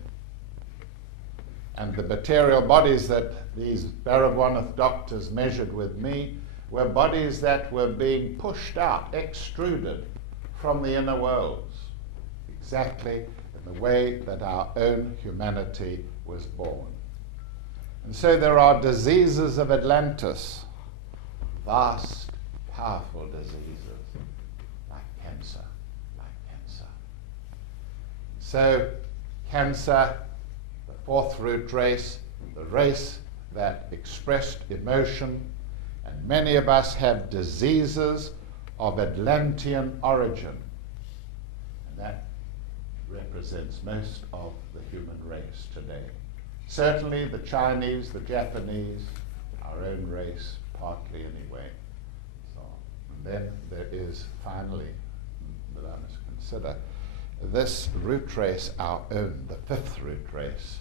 And the material bodies that these Baragwanath doctors measured with me were bodies that were being pushed out, extruded from the inner worlds, exactly in the way that our own humanity was born. And so there are diseases of Atlantis, vast, powerful diseases, like cancer. So cancer, the fourth root race, the race that expressed emotion, and many of us have diseases of Atlantean origin. And that represents most of the human race today. Certainly the Chinese, the Japanese, our own race, partly anyway. So, and then there is finally, that I must consider, this root race, our own, the fifth root race,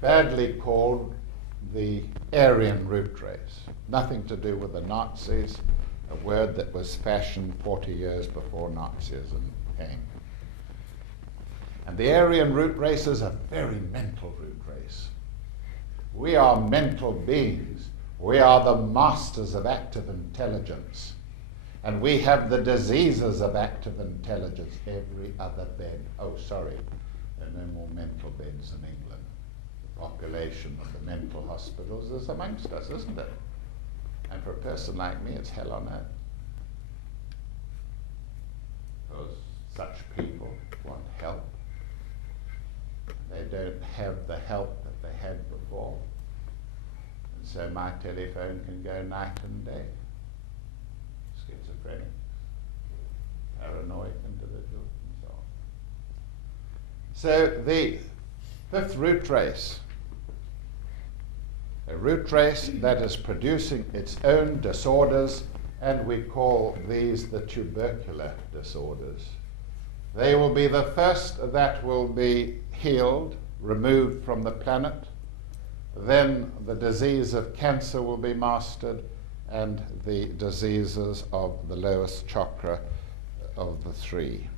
badly called the Aryan root race. Nothing to do with the Nazis, a word that was fashioned 40 years before Nazism came. And the Aryan root race is a very mental root race. We are mental beings. We are the masters of active intelligence. And we have the diseases of active intelligence. Every other bed. Oh, sorry, there are no more mental beds in England. The population of the mental hospitals is amongst us, isn't it? And for a person like me, it's hell on earth. Because such people want help. They don't have the help that they had before. And so my telephone can go night and day. Schizophrenic, paranoid individuals, and so on. So the fifth root race, a root race that is producing its own disorders, and we call these the tubercular disorders. They will be the first that will be healed, removed from the planet. Then the disease of cancer will be mastered, and the diseases of the lowest chakra of the three.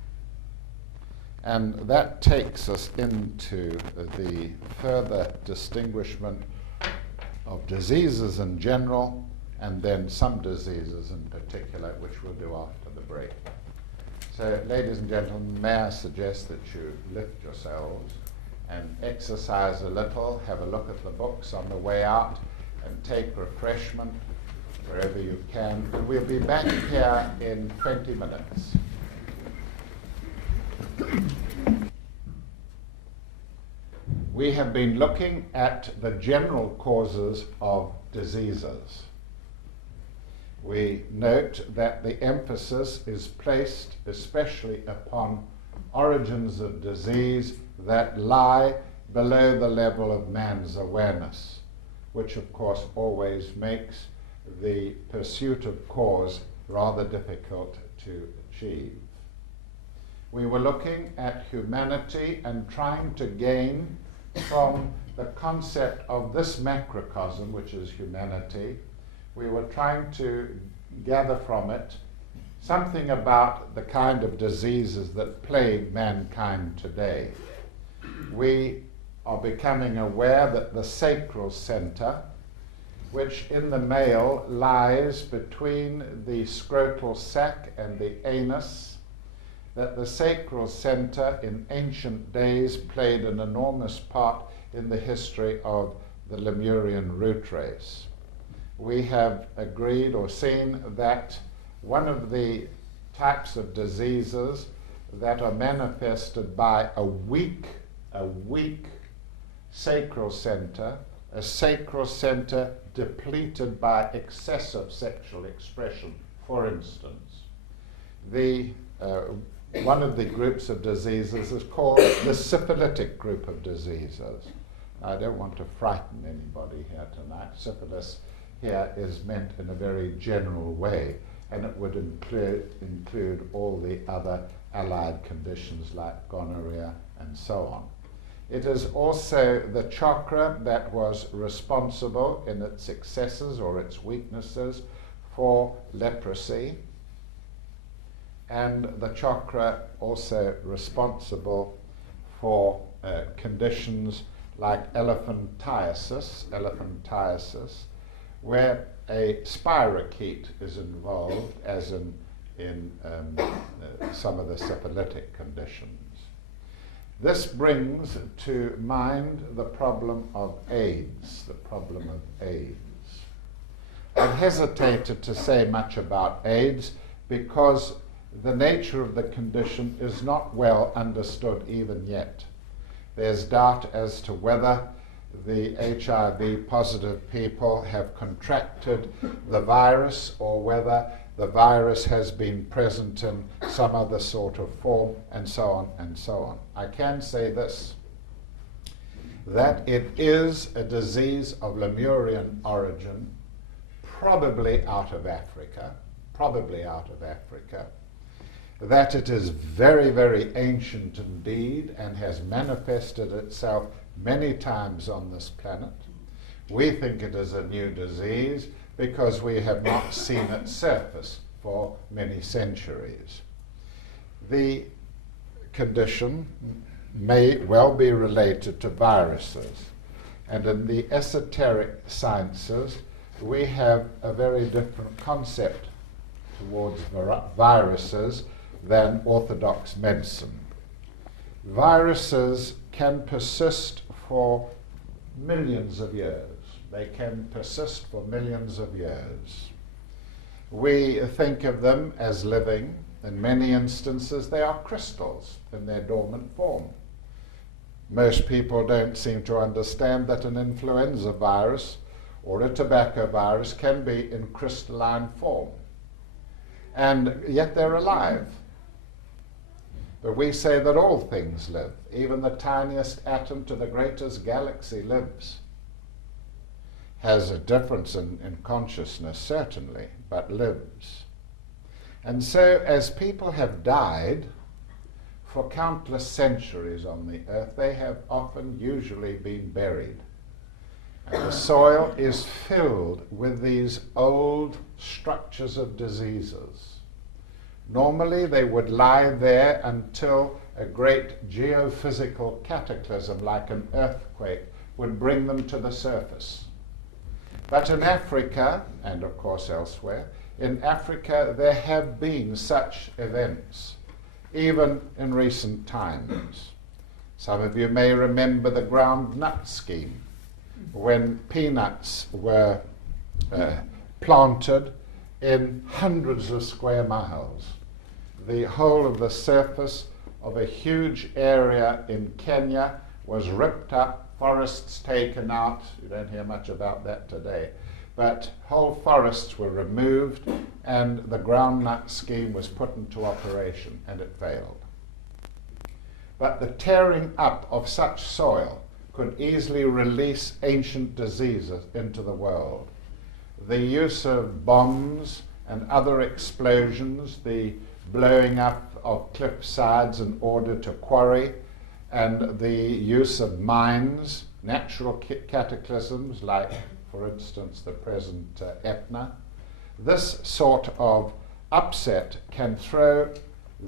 And that takes us into the further distinguishment of diseases in general, and then some diseases in particular, which we'll do after the break. So, ladies and gentlemen, may I suggest that you lift yourselves and exercise a little, have a look at the books on the way out, and take refreshment wherever you can. We'll be back here in 20 minutes. We have been looking at the general causes of diseases. We note that the emphasis is placed especially upon origins of disease that lie below the level of man's awareness, which of course always makes the pursuit of cause rather difficult to achieve. We were looking at humanity and trying to gain from the concept of this macrocosm, which is humanity, we were trying to gather from it something about the kind of diseases that plague mankind today. We are becoming aware that the sacral center, which in the male lies between the scrotal sac and the anus, that the sacral center in ancient days played an enormous part in the history of the Lemurian root race. We have agreed or seen that one of the types of diseases that are manifested by a weak sacral center, a sacral center depleted by excessive sexual expression, for instance. One of the groups of diseases is called the syphilitic group of diseases. I don't want to frighten anybody here tonight. Syphilis here is meant in a very general way, and it would include all the other allied conditions like gonorrhea and so on. It is also the chakra that was responsible in its excesses or its weaknesses for leprosy, and the chakra also responsible for conditions like elephantiasis, where a spirochete is involved, as in some of the syphilitic conditions. This brings to mind the problem of AIDS, I've hesitated to say much about AIDS because the nature of the condition is not well understood even yet. There's doubt as to whether the HIV positive people have contracted the virus or whether the virus has been present in some other sort of form, and so on and so on. I can say this, that it is a disease of Lemurian origin, probably out of Africa, that it is very, very ancient indeed and has manifested itself many times on this planet. We think it is a new disease because we have not seen it surface for many centuries. The condition may well be related to viruses, and in the esoteric sciences we have a very different concept towards viruses than orthodox medicine. Viruses can persist for millions of years. They can persist for millions of years. We think of them as living. In many instances, they are crystals in their dormant form. Most people don't seem to understand that an influenza virus or a tobacco virus can be in crystalline form, and yet they're alive. But we say that all things live. Even the tiniest atom to the greatest galaxy lives. Has a difference in consciousness, certainly, but lives. And so as people have died for countless centuries on the earth, they have often usually been buried. And the soil is filled with these old structures of diseases. Normally they would lie there until a great geophysical cataclysm like an earthquake would bring them to the surface. But in Africa, and of course elsewhere, in Africa there have been such events, even in recent times. Some of you may remember the ground nut scheme, when peanuts were planted in hundreds of square miles. The whole of the surface of a huge area in Kenya was ripped up, forests taken out. You don't hear much about that today. But whole forests were removed and the groundnut scheme was put into operation, and it failed. But the tearing up of such soil could easily release ancient diseases into the world. The use of bombs and other explosions, the blowing up of cliff sides in order to quarry, and the use of mines, natural cataclysms like, for instance, the present Etna. This sort of upset can throw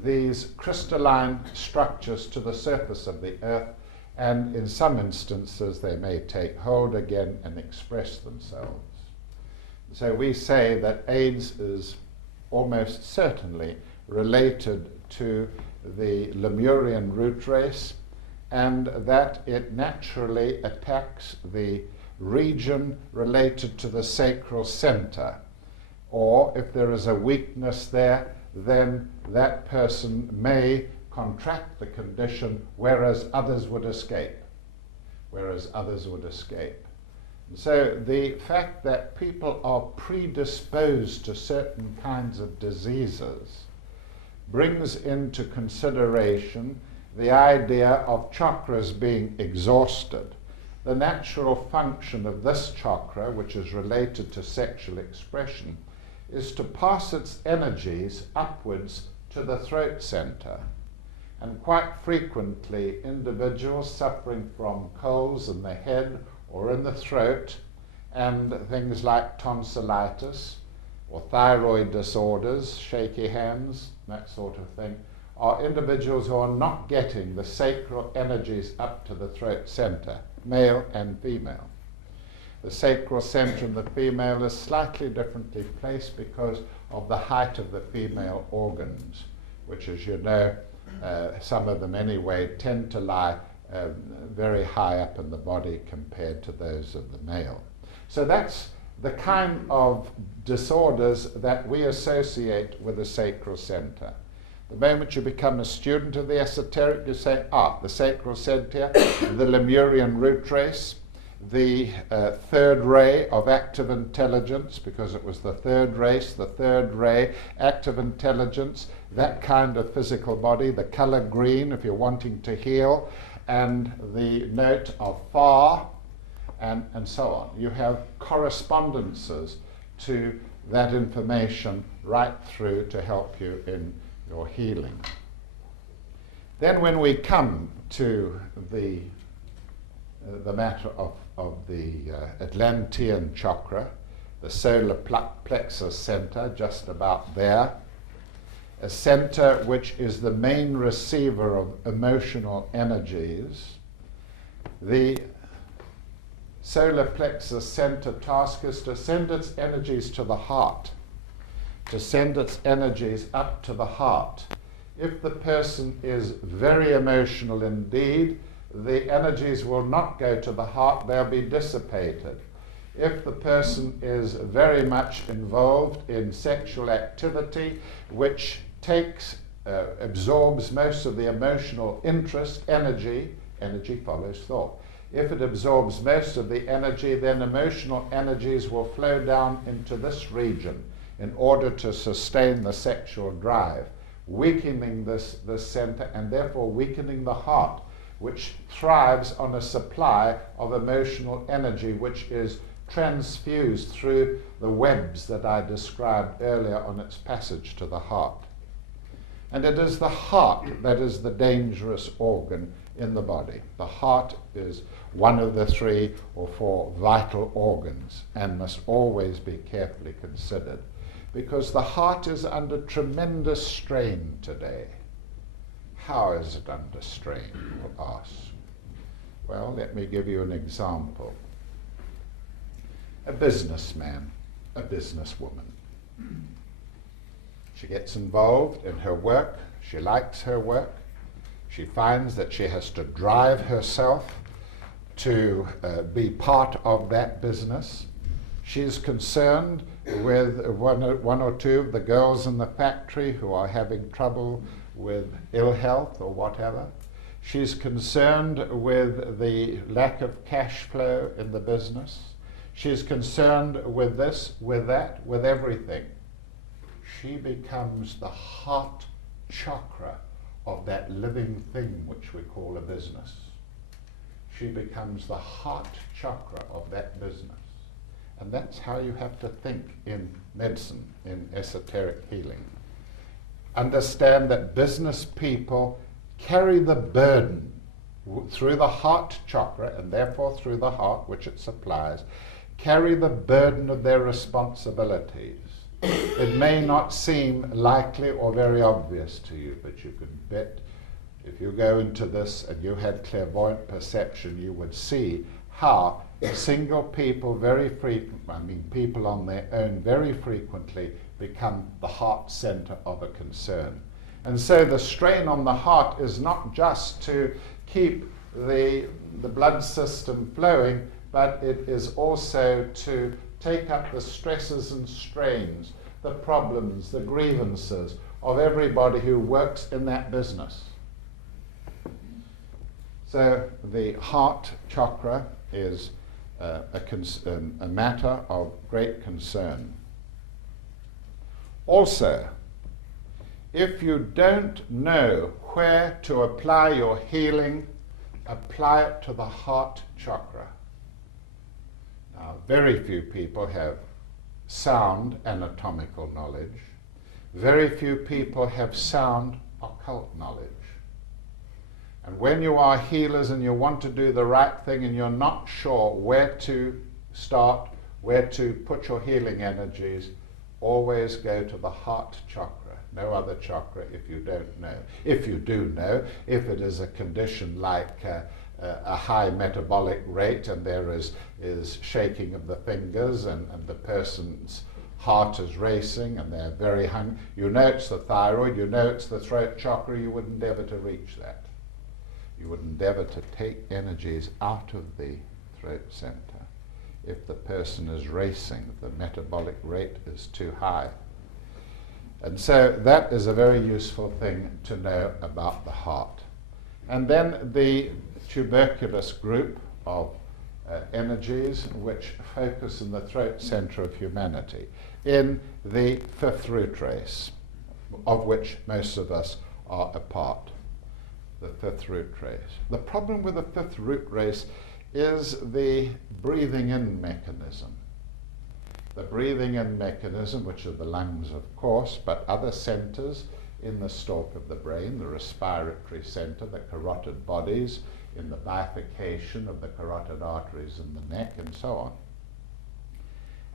these crystalline structures to the surface of the earth, and in some instances they may take hold again and express themselves. So we say that AIDS is almost certainly related to the Lemurian root race, and that it naturally attacks the region related to the sacral center. Or if there is a weakness there, then that person may contract the condition, whereas others would escape. So the fact that people are predisposed to certain kinds of diseases brings into consideration the idea of chakras being exhausted. The natural function of this chakra, which is related to sexual expression, is to pass its energies upwards to the throat center. And quite frequently, individuals suffering from colds in the head or in the throat, and things like tonsillitis or thyroid disorders, shaky hands, that sort of thing, are individuals who are not getting the sacral energies up to the throat center, male and female. The sacral center in the female is slightly differently placed because of the height of the female organs, which, as you know, some of them anyway, tend to lie very high up in the body compared to those of the male. So that's the kind of disorders that we associate with the sacral center. The moment you become a student of the esoteric, you say, the sacral center, the Lemurian root race, the third ray of active intelligence, because it was the third race, the third ray, active intelligence, that kind of physical body, the color green if you're wanting to heal, and the note of far, and so on. You have correspondences to that information right through to help you in your healing. Then when we come to the matter of the Atlantean chakra, the solar plexus center, just about there, a center which is the main receiver of emotional energies, the solar plexus center task is to send its energies to the heart, to send its energies up to the heart. If the person is very emotional indeed, the energies will not go to the heart, they'll be dissipated. If the person is very much involved in sexual activity, which absorbs most of the emotional interest, energy follows thought. If it absorbs most of the energy, then emotional energies will flow down into this region in order to sustain the sexual drive, weakening this center and therefore weakening the heart, which thrives on a supply of emotional energy which is transfused through the webs that I described earlier on its passage to the heart. And it is the heart that is the dangerous organ in the body. The heart is one of the 3 or 4 vital organs and must always be carefully considered, because the heart is under tremendous strain today. How is it under strain, you will ask? Well, let me give you an example. A businessman, a businesswoman. She gets involved in her work. She likes her work. She finds that she has to drive herself to be part of that business. She's concerned with one or 2 of the girls in the factory who are having trouble with ill health or whatever. She's concerned with the lack of cash flow in the business. She's concerned with this, with that, with everything. She becomes the heart chakra of that living thing which we call a business. She becomes the heart chakra of that business. And that's how you have to think in medicine, in esoteric healing. Understand that business people carry the burden through the heart chakra, and therefore through the heart which it supplies, carry the burden of their responsibilities. It may not seem likely or very obvious to you, but you can bet if you go into this and you had clairvoyant perception, you would see how single people people on their own very frequently become the heart center of a concern. And so the strain on the heart is not just to keep the blood system flowing, but it is also to take up the stresses and strains, the problems, the grievances of everybody who works in that business. So the heart chakra is a matter of great concern. Also, if you don't know where to apply your healing, apply it to the heart chakra. Now, very few people have sound anatomical knowledge. Very few people have sound occult knowledge. And when you are healers and you want to do the right thing and you're not sure where to start, where to put your healing energies, always go to the heart chakra. No other chakra if you don't know. If you do know, if it is a condition like a high metabolic rate and there is shaking of the fingers and the person's heart is racing and they're very hungry, you know it's the thyroid, you know it's the throat chakra, you would endeavor to reach that. You would endeavor to take energies out of the throat center if the person is racing, if the metabolic rate is too high. And so that is a very useful thing to know about the heart. And then the tuberculous group of energies which focus in the throat center of humanity, in the 5th root race, of which most of us are a part, the 5th root race. The problem with the 5th root race is the breathing in mechanism. The breathing in mechanism, which are the lungs, of course, but other centers in the stalk of the brain, the respiratory center, the carotid bodies, in the bifurcation of the carotid arteries in the neck, and so on.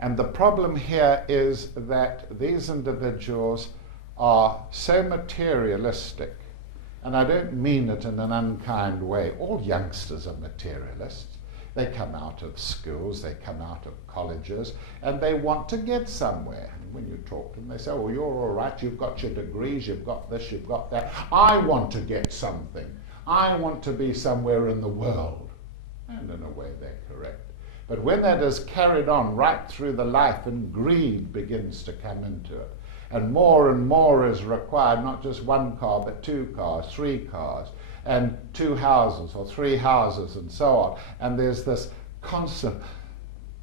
And the problem here is that these individuals are so materialistic, and I don't mean it in an unkind way. All youngsters are materialists. They come out of schools, they come out of colleges, and they want to get somewhere. And when you talk to them, they say, oh, you're all right, you've got your degrees, you've got this, you've got that. I want to get something. I want to be somewhere in the world. And in a way, they're correct. But when that is carried on right through the life and greed begins to come into it, and more is required, not just one car, but 2 cars, 3 cars, and 2 houses or 3 houses and so on. And there's this constant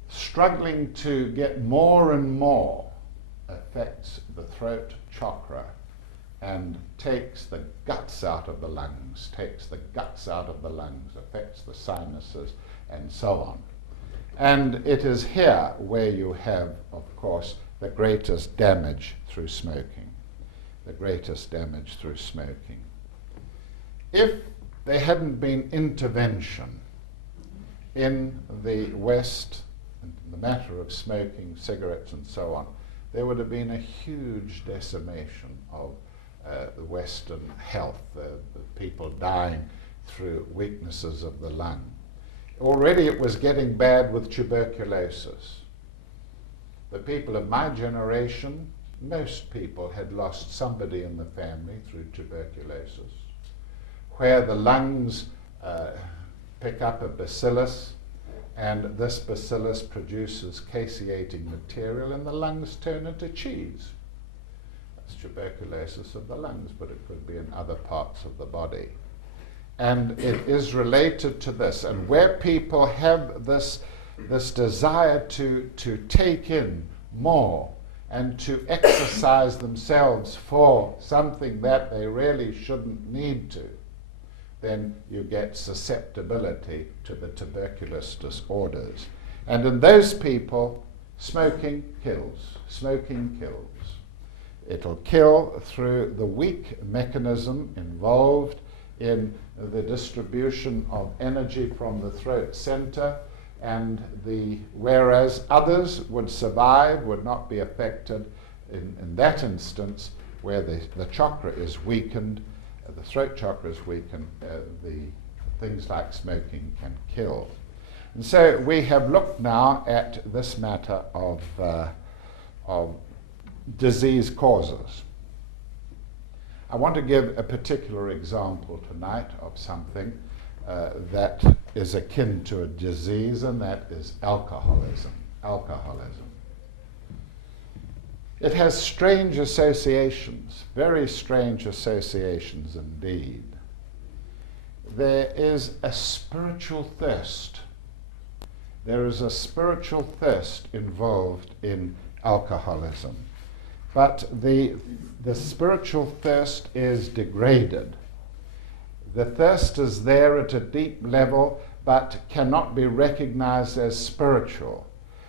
struggling to get more and more affects the throat chakra and takes the guts out of the lungs, affects the sinuses and so on. And it is here where you have, of course, the greatest damage through smoking. the greatest damage through smoking. If there hadn't been intervention in the West, in the matter of smoking, cigarettes and so on, there would have been a huge decimation of the Western health, the people dying through weaknesses of the lung. Already it was getting bad with tuberculosis. The people of my generation, most people had lost somebody in the family through tuberculosis, where the lungs pick up a bacillus, and this bacillus produces caseating material, and the lungs turn into cheese. That's tuberculosis of the lungs, but it could be in other parts of the body. And it is related to this. And where people have this desire to take in more and to exercise themselves for something that they really shouldn't need to, then you get susceptibility to the tuberculous disorders. And in those people, smoking kills. Smoking kills. It'll kill through the weak mechanism involved in the distribution of energy from the throat center, and whereas others would survive, would not be affected in that instance where the chakra is weakened, the throat chakra is weakened, the things like smoking can kill. And so we have looked now at this matter of disease causes. I want to give a particular example tonight of something that is akin to a disease, and that is alcoholism. Alcoholism. It has strange associations, very strange associations indeed. There is a spiritual thirst. There is a spiritual thirst involved in alcoholism. But the spiritual thirst is degraded. The thirst is there at a deep level, but cannot be recognized as spiritual.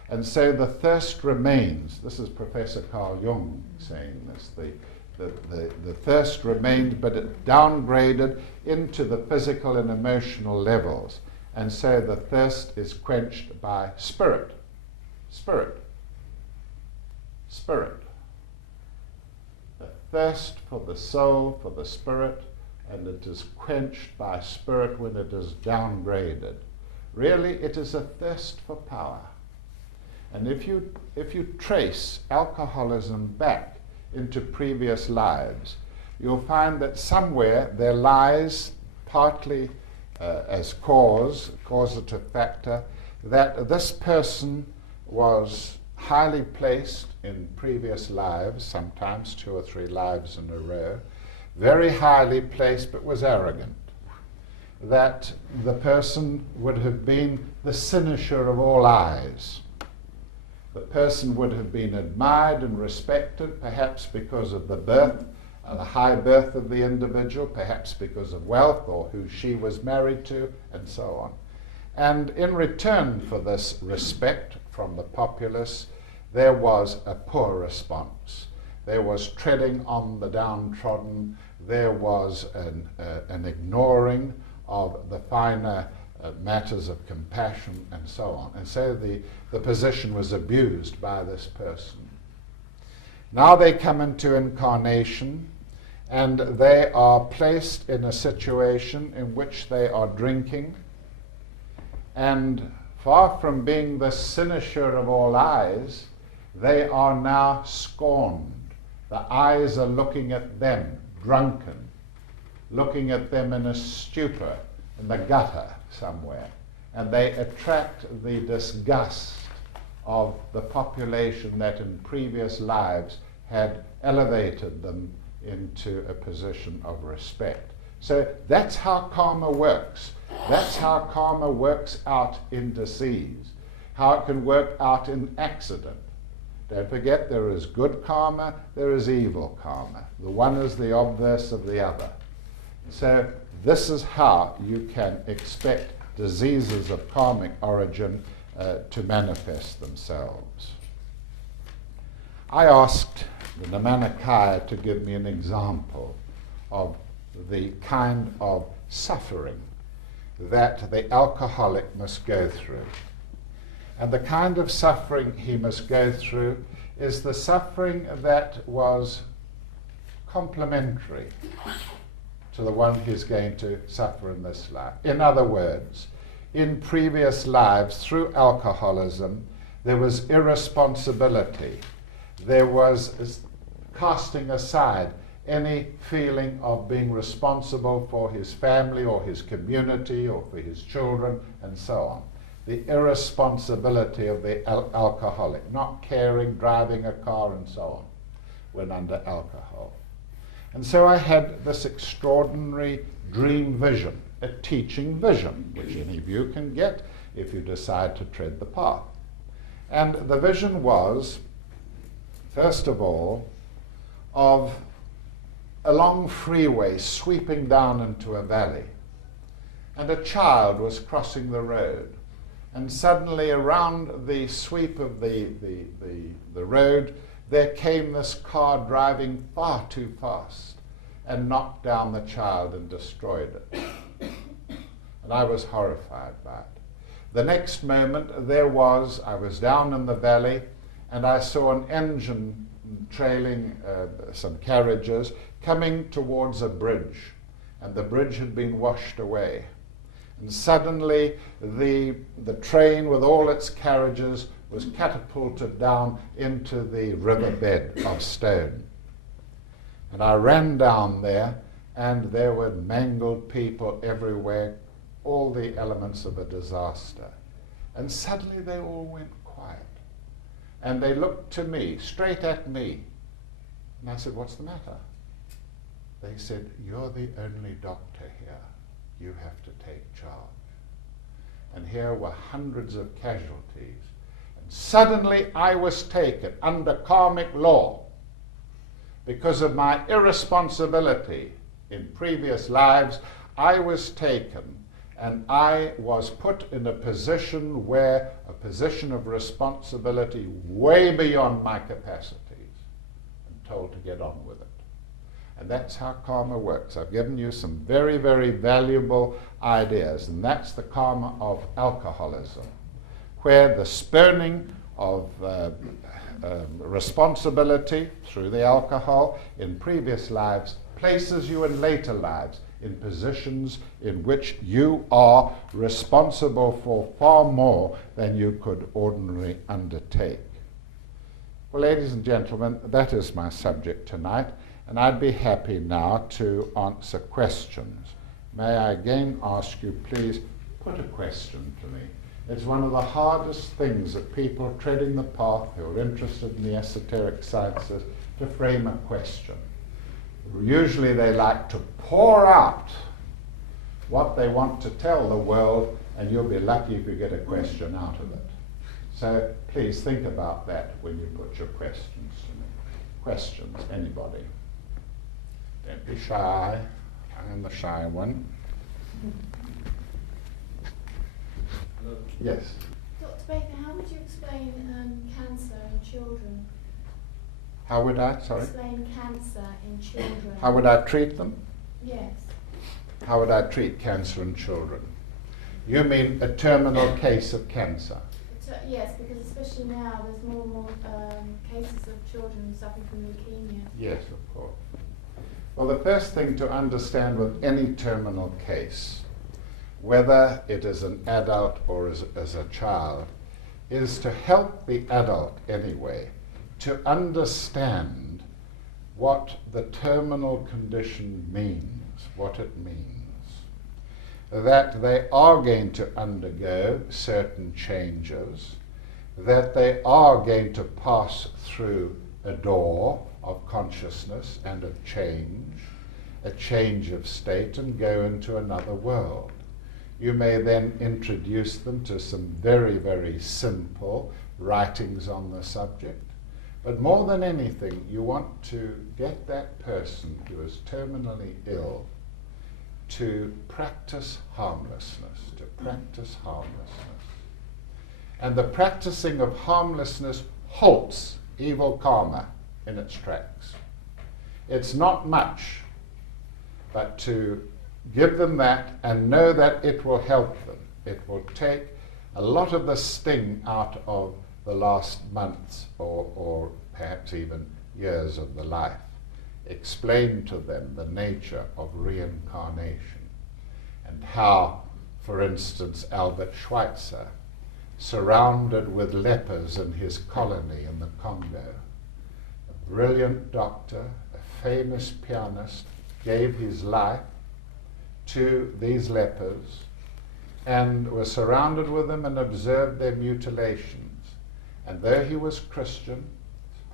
And so the thirst remains. This is Professor Carl Jung saying this. The thirst remained, but it downgraded into the physical and emotional levels. And so the thirst is quenched by spirit. Spirit. Spirit. The thirst for the soul, for the spirit, and it is quenched by spirit when it is downgraded. Really, it is a thirst for power. And if you trace alcoholism back into previous lives, you'll find that somewhere there lies, partly as causative factor, that this person was highly placed in previous lives, sometimes 2 or 3 lives in a row, very highly placed but was arrogant. That the person would have been the cynosure of all eyes. The person would have been admired and respected, perhaps because of the birth, the high birth of the individual, perhaps because of wealth or who she was married to, and so on. And in return for this respect from the populace, there was a poor response. There was treading on the downtrodden. There was an ignoring of the finer matters of compassion and so on. And so the position was abused by this person. Now they come into incarnation, and they are placed in a situation in which they are drinking, and far from being the cynosure of all eyes, they are now scorned. The eyes are looking at them, drunken, looking at them in a stupor, in the gutter somewhere. And they attract the disgust of the population that in previous lives had elevated them into a position of respect. So that's how karma works. That's how karma works out in disease, how it can work out in accident. Don't forget, there is good karma, there is evil karma. The one is the obverse of the other. So this is how you can expect diseases of karmic origin to manifest themselves. I asked the Namanikaya to give me an example of the kind of suffering that the alcoholic must go through. And the kind of suffering he must go through is the suffering that was complementary to the one he's going to suffer in this life. In other words, in previous lives, through alcoholism, there was irresponsibility. There was casting aside any feeling of being responsible for his family or his community or for his children and so on. The irresponsibility of the alcoholic, not caring, driving a car and so on, when under alcohol. And so I had this extraordinary dream vision, a teaching vision, which any of you can get if you decide to tread the path. And the vision was, first of all, of a long freeway sweeping down into a valley. And a child was crossing the road. And suddenly around the sweep of the road, there came this car driving far too fast and knocked down the child and destroyed it. And I was horrified by it. The next moment I was down in the valley and I saw an engine trailing some carriages coming towards a bridge, and the bridge had been washed away. And suddenly the train with all its carriages was catapulted down into the riverbed of stone. And I ran down there, and there were mangled people everywhere, all the elements of a disaster. And suddenly they all went quiet. And they looked to me, straight at me. And I said, "What's the matter?" They said, "You're the only doctor here. You have to take charge." And here were hundreds of casualties. And suddenly I was taken under karmic law because of my irresponsibility in previous lives. I was taken and I was put in a position of responsibility way beyond my capacities and told to get on with it. And that's how karma works. I've given you some very, very valuable ideas, and that's the karma of alcoholism, where the spurning of responsibility through the alcohol in previous lives places you in later lives in positions in which you are responsible for far more than you could ordinarily undertake. Well, ladies and gentlemen, that is my subject tonight. And I'd be happy now to answer questions. May I again ask you, please, put a question to me. It's one of the hardest things that people treading the path who are interested in the esoteric sciences to frame a question. Usually they like to pour out what they want to tell the world, and you'll be lucky if you get a question out of it. So please think about that when you put your questions to me. Questions, anybody? Don't be shy. I am the shy one. Hello. Yes. Dr. Baker, how would you explain cancer in children? How would I? Sorry? Explain cancer in children. How would I treat them? Yes. How would I treat cancer in children? You mean a terminal case of cancer? Yes, because especially now there's more and more cases of children suffering from leukemia. Yes, of course. Well, the first thing to understand with any terminal case, whether it is an adult or as a child, is to help the adult anyway to understand what the terminal condition means, what it means. That they are going to undergo certain changes, that they are going to pass through a door of consciousness and of change, a change of state, and go into another world. You may then introduce them to some very, very simple writings on the subject. But more than anything, you want to get that person who is terminally ill to practice harmlessness, And the practicing of harmlessness halts evil karma. in its tracks. It's not much, but to give them that and know that it will help them. It will take a lot of the sting out of the last months or perhaps even years of the life. Explain to them the nature of reincarnation and how, for instance, Albert Schweitzer, surrounded with lepers in his colony in the Congo, a brilliant doctor, a famous pianist, gave his life to these lepers and was surrounded with them and observed their mutilations. And though he was Christian,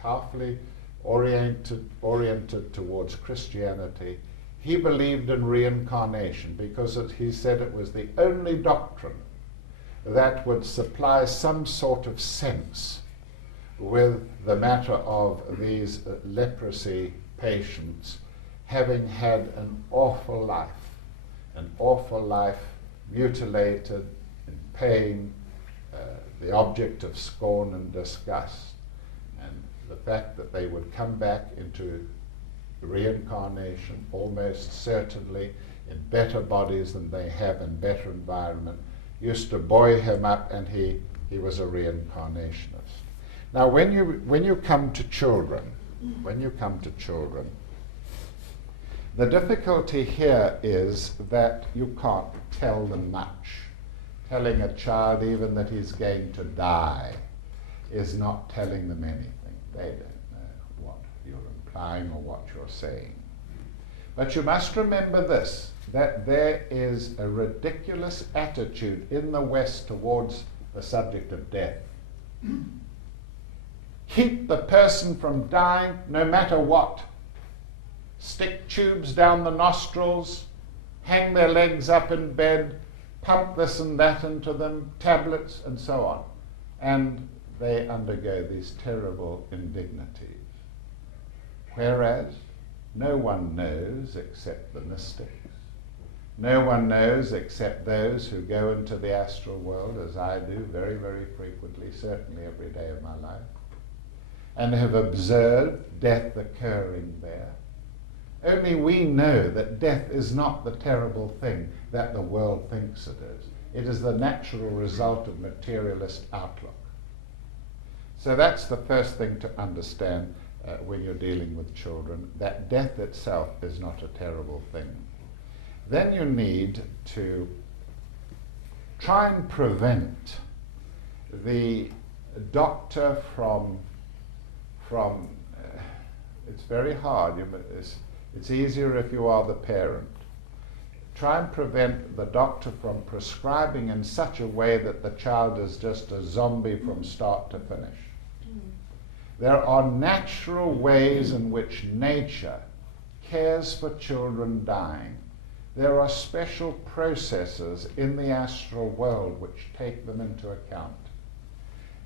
powerfully oriented towards Christianity, he believed in reincarnation because he said it was the only doctrine that would supply some sort of sense with the matter of these leprosy patients having had an awful life mutilated, in pain, the object of scorn and disgust. And the fact that they would come back into reincarnation almost certainly in better bodies than they have in better environment used to buoy him up, and he was a reincarnationist. Now when you come to children, the difficulty here is that you can't tell them much. Telling a child even that he's going to die is not telling them anything. They don't know what you're implying or what you're saying. But you must remember this, that there is a ridiculous attitude in the West towards the subject of death. Keep the person from dying no matter what. Stick tubes down the nostrils, hang their legs up in bed, pump this and that into them, tablets and so on. And they undergo these terrible indignities. Whereas no one knows except the mystics. No one knows except those who go into the astral world, as I do very, very frequently, certainly every day of my life, and have observed death occurring there. Only we know that death is not the terrible thing that the world thinks it is. It is the natural result of materialist outlook. So that's the first thing to understand when you're dealing with children, that death itself is not a terrible thing. Then you need to try and prevent the doctor from it's very hard. It's easier if you are the parent. Try and prevent the doctor from prescribing in such a way that the child is just a zombie from start to finish. There are natural ways in which nature cares for children dying. There are special processes in the astral world which take them into account.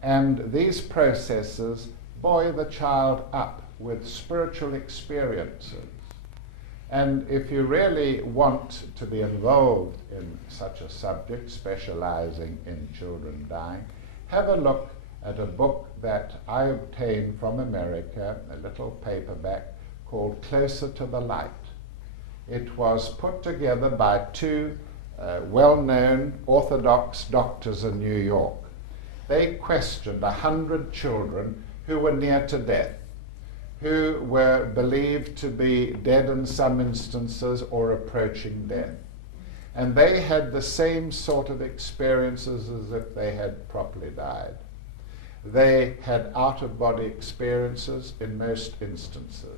And these processes buoy the child up with spiritual experiences. And if you really want to be involved in such a subject, specializing in children dying, have a look at a book that I obtained from America, a little paperback called Closer to the Light. It was put together by two well-known Orthodox doctors in New York. They questioned 100 children who were near to death, who were believed to be dead in some instances or approaching death. And they had the same sort of experiences as if they had properly died. They had out-of-body experiences in most instances.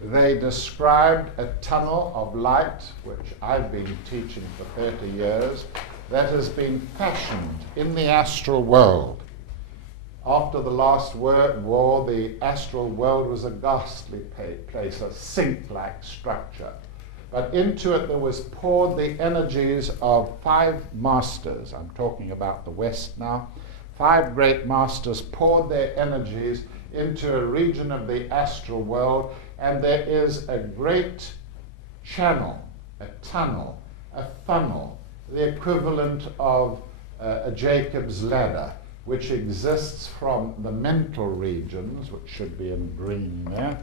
They described a tunnel of light, which I've been teaching for 30 years, that has been fashioned in the astral world. After the last World War, the astral world was a ghastly place, a sink-like structure. But into it there was poured the energies of 5 masters. I'm talking about the West now. 5 great masters poured their energies into a region of the astral world, and there is a great channel, a tunnel, a funnel, the equivalent of a Jacob's ladder, which exists from the mental regions, which should be in green there,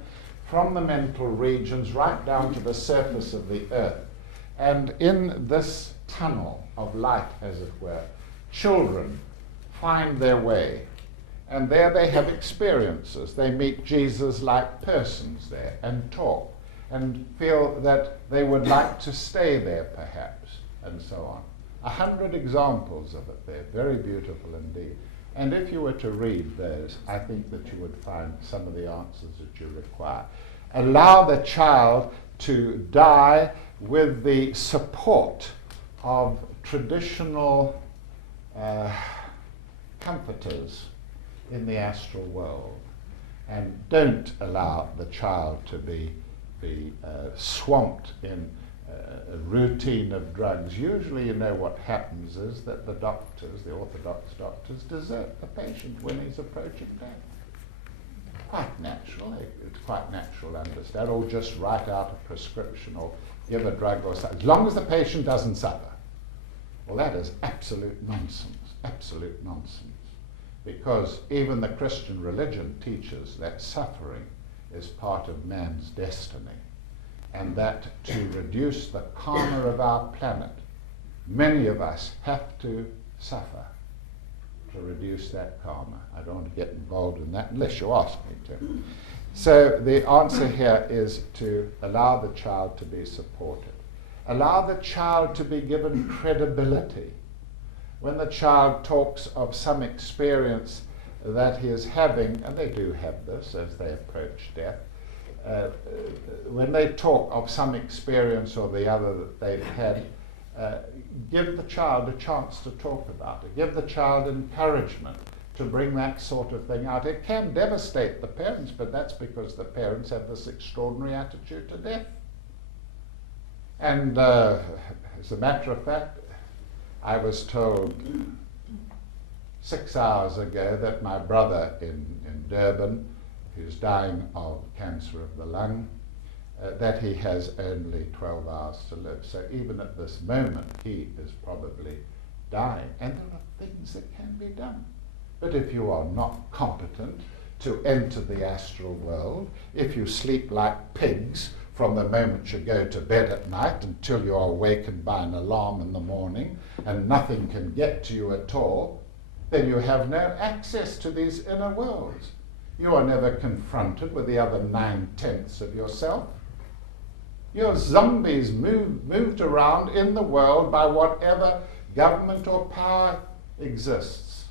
from the mental regions right down to the surface of the earth. And in this tunnel of light, as it were, children find their way. And there they have experiences. They meet Jesus-like persons there and talk and feel that they would like to stay there perhaps, and so on. 100 examples of it there, very beautiful indeed. And if you were to read those, I think that you would find some of the answers that you require. Allow the child to die with the support of traditional comforters in the astral world, and don't allow the child to be swamped in a routine of drugs. Usually, you know, what happens is that the doctors, the orthodox doctors, desert the patient when he's approaching death. Quite natural. It's quite natural to understand, or just write out a prescription or give a drug or something, as long as the patient doesn't suffer. Well, that is absolute nonsense, because even the Christian religion teaches that suffering is part of man's destiny, and that to reduce the karma of our planet, many of us have to suffer to reduce that karma. I don't want to get involved in that unless you ask me to. So the answer here is to allow the child to be supported. Allow the child to be given credibility. When the child talks of some experience that he is having, and they do have this as they approach death, when they talk of some experience or the other that they've had, give the child a chance to talk about it. Give the child encouragement to bring that sort of thing out. It can devastate the parents, but that's because the parents have this extraordinary attitude to death. And as a matter of fact, I was told 6 hours ago that my brother in Durban, who's dying of cancer of the lung, that he has only 12 hours to live. So even at this moment, he is probably dying. And there are things that can be done. But if you are not competent to enter the astral world, if you sleep like pigs from the moment you go to bed at night until you are awakened by an alarm in the morning, and nothing can get to you at all, then you have no access to these inner worlds. You are never confronted with the other 9/10 of yourself. You're zombies moved around in the world by whatever government or power exists.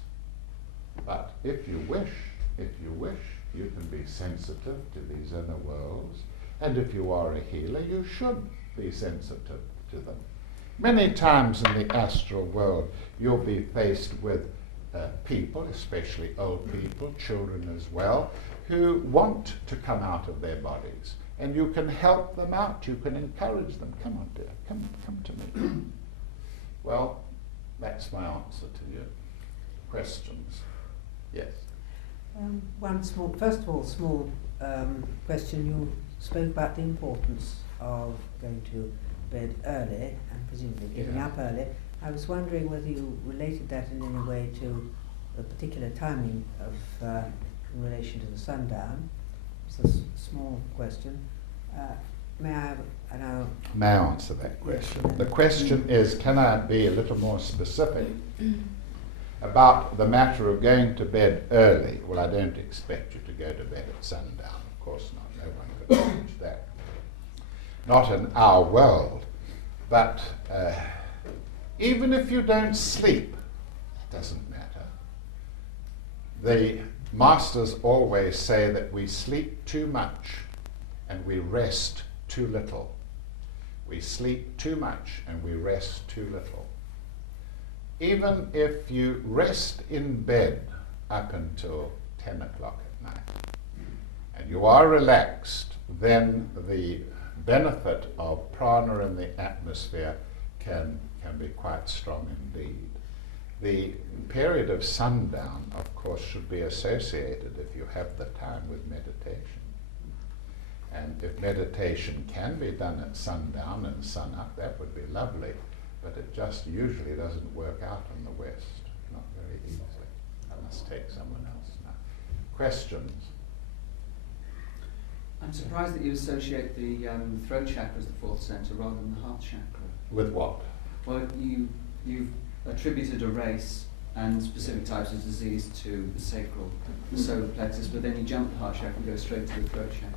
But if you wish, you can be sensitive to these inner worlds. And if you are a healer, you should be sensitive to them. Many times in the astral world, you'll be faced with people, especially old people, children as well, who want to come out of their bodies. And you can help them out. You can encourage them. Come on, dear. Come to me. Well, that's my answer to your questions. Yes. First of all, small question. You spoke about the importance of going to bed early and presumably getting up early. I was wondering whether you related that in any way to a particular timing of in relation to the sundown. It's a small question. May I answer that question? The question is, can I be a little more specific about the matter of going to bed early? Well, I don't expect you to go to bed at sundown. Of course not. No one could arrange that. Not in our world. But even if you don't sleep, it doesn't matter. The masters always say that we sleep too much and we rest too little. We sleep too much and we rest too little. Even if you rest in bed up until 10 o'clock at night and you are relaxed, then the benefit of prana in the atmosphere can be quite strong indeed. The period of sundown, of course, should be associated, if you have the time, with meditation. And if meditation can be done at sundown and sunup, that would be lovely, but it just usually doesn't work out in the West, not very easily, I must must take someone else now. Questions? I'm surprised that you associate the throat chakra as the fourth center rather than the heart chakra. With what? Well, you've attributed a race and specific types of disease to the sacral, the solar plexus, but then you jump the heart chakra and go straight to the throat chakra.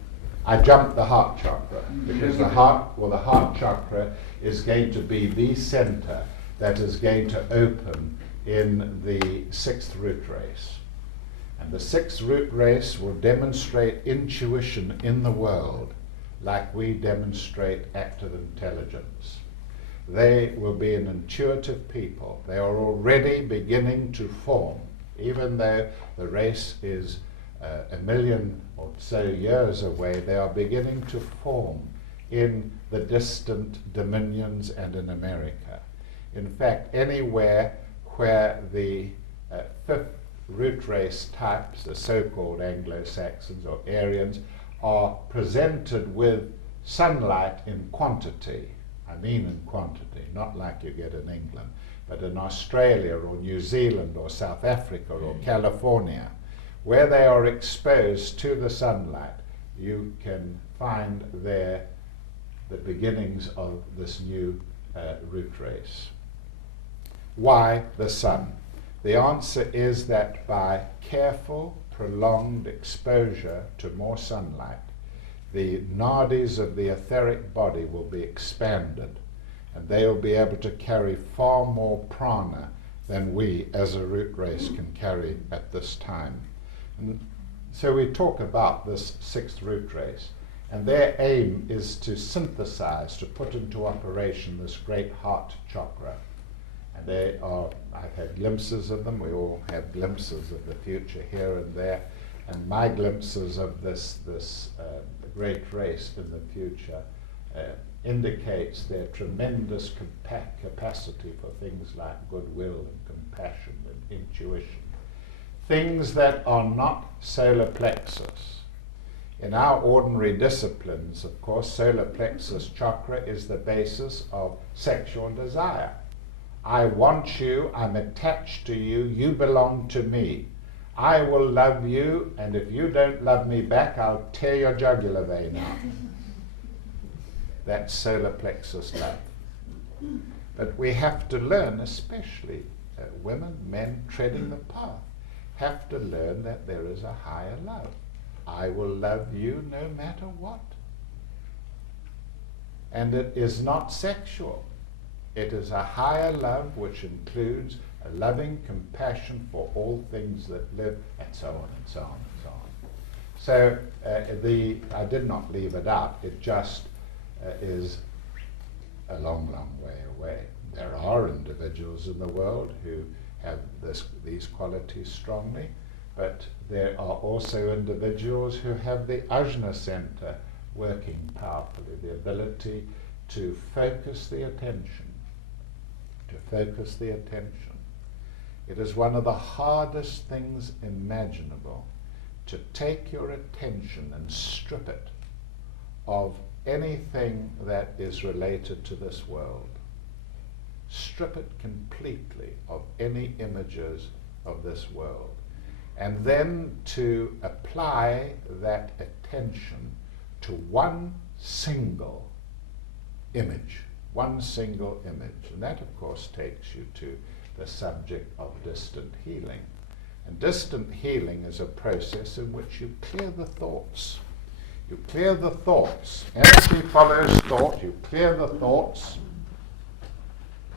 I jumped the heart chakra because the heart chakra is going to be the center that is going to open in the sixth root race. And the sixth root race will demonstrate intuition in the world like we demonstrate active intelligence. They will be an intuitive people. They are already beginning to form, even though the race is 1 million or so years away. They are beginning to form in the distant dominions and in America. In fact, anywhere where the fifth root race types, the so-called Anglo-Saxons or Aryans, are presented with sunlight in quantity. I mean in quantity, not like you get in England, but in Australia or New Zealand or South Africa or California, where they are exposed to the sunlight, you can find there the beginnings of this new root race. Why the sun? The answer is that by careful, prolonged exposure to more sunlight, the nadis of the etheric body will be expanded, and they will be able to carry far more prana than we as a root race can carry at this time. And so we talk about this sixth root race, and their aim is to synthesize, to put into operation this great heart chakra. And they are, I've had glimpses of them, we all have glimpses of the future here and there, and my glimpses of this great race in the future indicates their tremendous capacity for things like goodwill and compassion and intuition. Things that are not solar plexus. In our ordinary disciplines, of course, solar plexus chakra is the basis of sexual desire. I want you, I'm attached to you, you belong to me. I will love you, and if you don't love me back, I'll tear your jugular vein out. That's solar plexus love. But we have to learn, especially women, men treading the path, have to learn that there is a higher love. I will love you no matter what. And it is not sexual. It is a higher love which includes a loving compassion for all things that live, and so on and so on and so on. So I did not leave it out. It just is a long, long way away. There are individuals in the world who have these qualities strongly, but there are also individuals who have the ajna center working powerfully, the ability to focus the attention. It is one of the hardest things imaginable to take your attention and strip it of anything that is related to this world. Strip it completely of any images of this world. And then to apply that attention to one single image. One single image. And that, of course, takes you to the subject of distant healing. And distant healing is a process in which you clear the thoughts. You clear the thoughts. Energy follows thought. You clear the thoughts.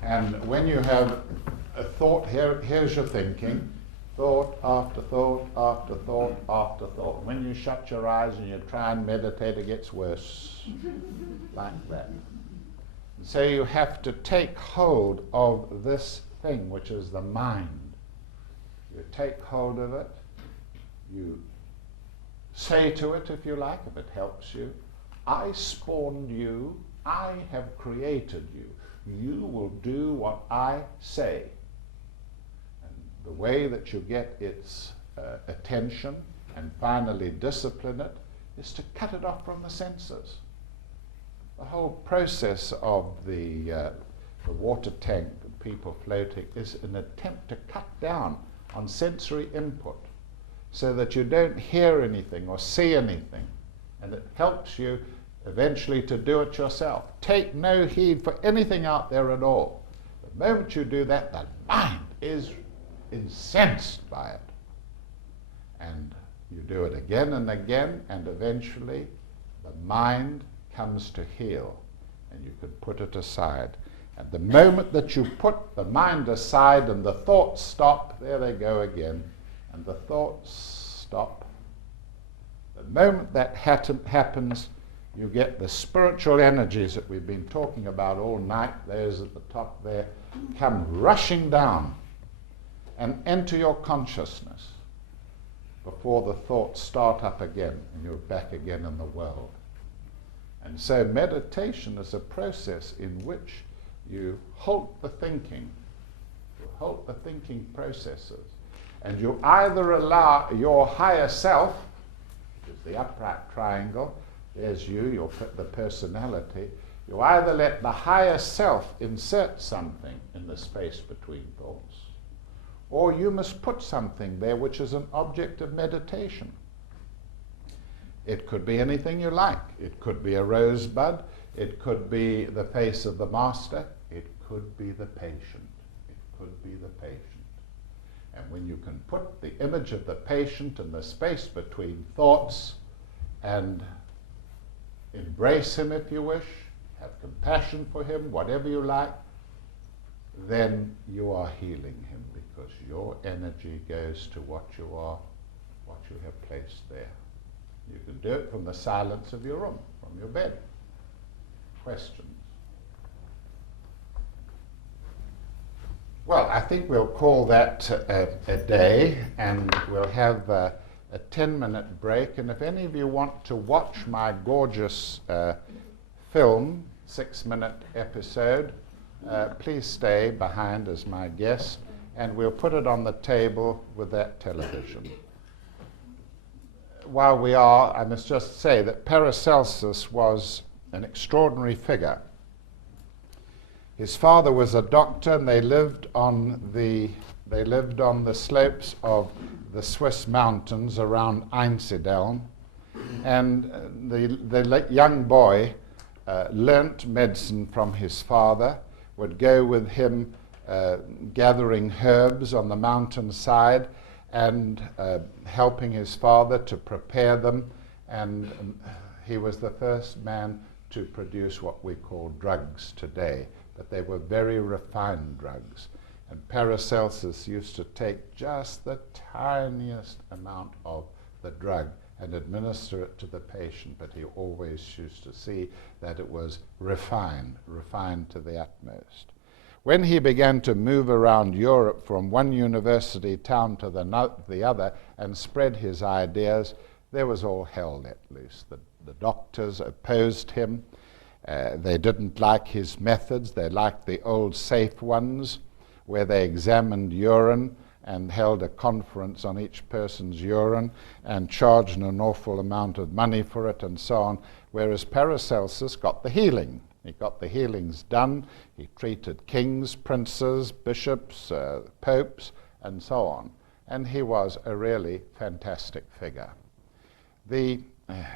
And when you have a thought, here's your thinking. Thought after thought after thought after thought. When you shut your eyes and you try and meditate, it gets worse. Like that. So you have to take hold of this thing, which is the mind. You take hold of it, you say to it, if you like, if it helps you, I spawned you, I have created you. You will do what I say. And the way that you get its attention and finally discipline it is to cut it off from the senses. The whole process of the water tank, the people floating, is an attempt to cut down on sensory input so that you don't hear anything or see anything, and it helps you eventually to do it yourself. Take no heed for anything out there at all. The moment you do that, the mind is incensed by it. And you do it again and again, and eventually the mind comes to heal, and you can put it aside. And the moment that you put the mind aside and the thoughts stop, there they go again, and the thoughts stop. The moment that happens, you get the spiritual energies that we've been talking about all night, those at the top there, come rushing down and enter your consciousness before the thoughts start up again and you're back again in the world. And so meditation is a process in which you halt the thinking, processes, and you either allow your higher self, which is the upright triangle, there's you, the personality, you either let the higher self insert something in the space between thoughts, or you must put something there which is an object of meditation. It could be anything you like. It could be a rosebud. It could be the face of the master. It could be the patient. It could be the patient. And when you can put the image of the patient in the space between thoughts and embrace him if you wish, have compassion for him, whatever you like, then you are healing him, because your energy goes to what you are, what you have placed there. You can do it from the silence of your room, from your bed. Questions? Well, I think we'll call that a day, and we'll have a 10-minute break. And if any of you want to watch my gorgeous film, 6-minute episode, please stay behind as my guest, and we'll put it on the table with that television. While we are, I must just say that Paracelsus was an extraordinary figure. His father was a doctor, and they lived on the slopes of the Swiss mountains around Einsiedeln, and the young boy learnt medicine from his father, would go with him gathering herbs on the mountainside and helping his father to prepare them, and he was the first man to produce what we call drugs today, but they were very refined drugs. And Paracelsus used to take just the tiniest amount of the drug and administer it to the patient, but he always used to see that it was refined to the utmost. When he began to move around Europe from one university town to the other and spread his ideas, there was all hell let loose. The doctors opposed him. They didn't like his methods. They liked the old safe ones, where they examined urine and held a conference on each person's urine and charged an awful amount of money for it and so on, whereas Paracelsus got the healing. He got the healings done. He treated kings, princes, bishops, popes, and so on. And he was a really fantastic figure. The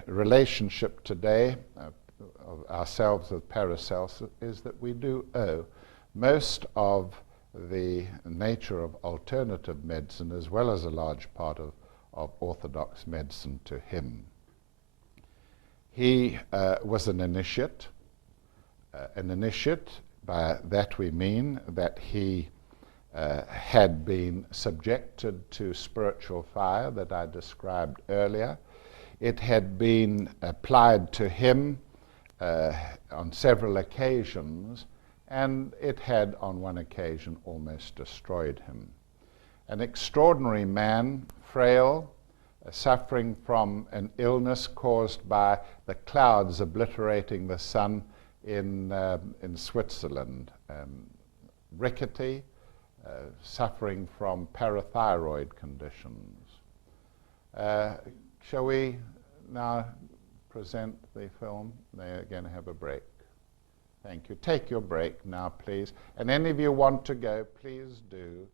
relationship today of ourselves with Paracelsus is that we do owe most of the nature of alternative medicine, as well as a large part of orthodox medicine, to him. He was an initiate. By that we mean that he had been subjected to spiritual fire that I described earlier. It had been applied to him on several occasions, and it had on one occasion almost destroyed him. An extraordinary man, frail, suffering from an illness caused by the clouds obliterating the sun in Switzerland, rickety, suffering from parathyroid conditions. Shall we now present the film? They're going to have a break. Thank you. Take your break now, please. And any of you want to go, please do.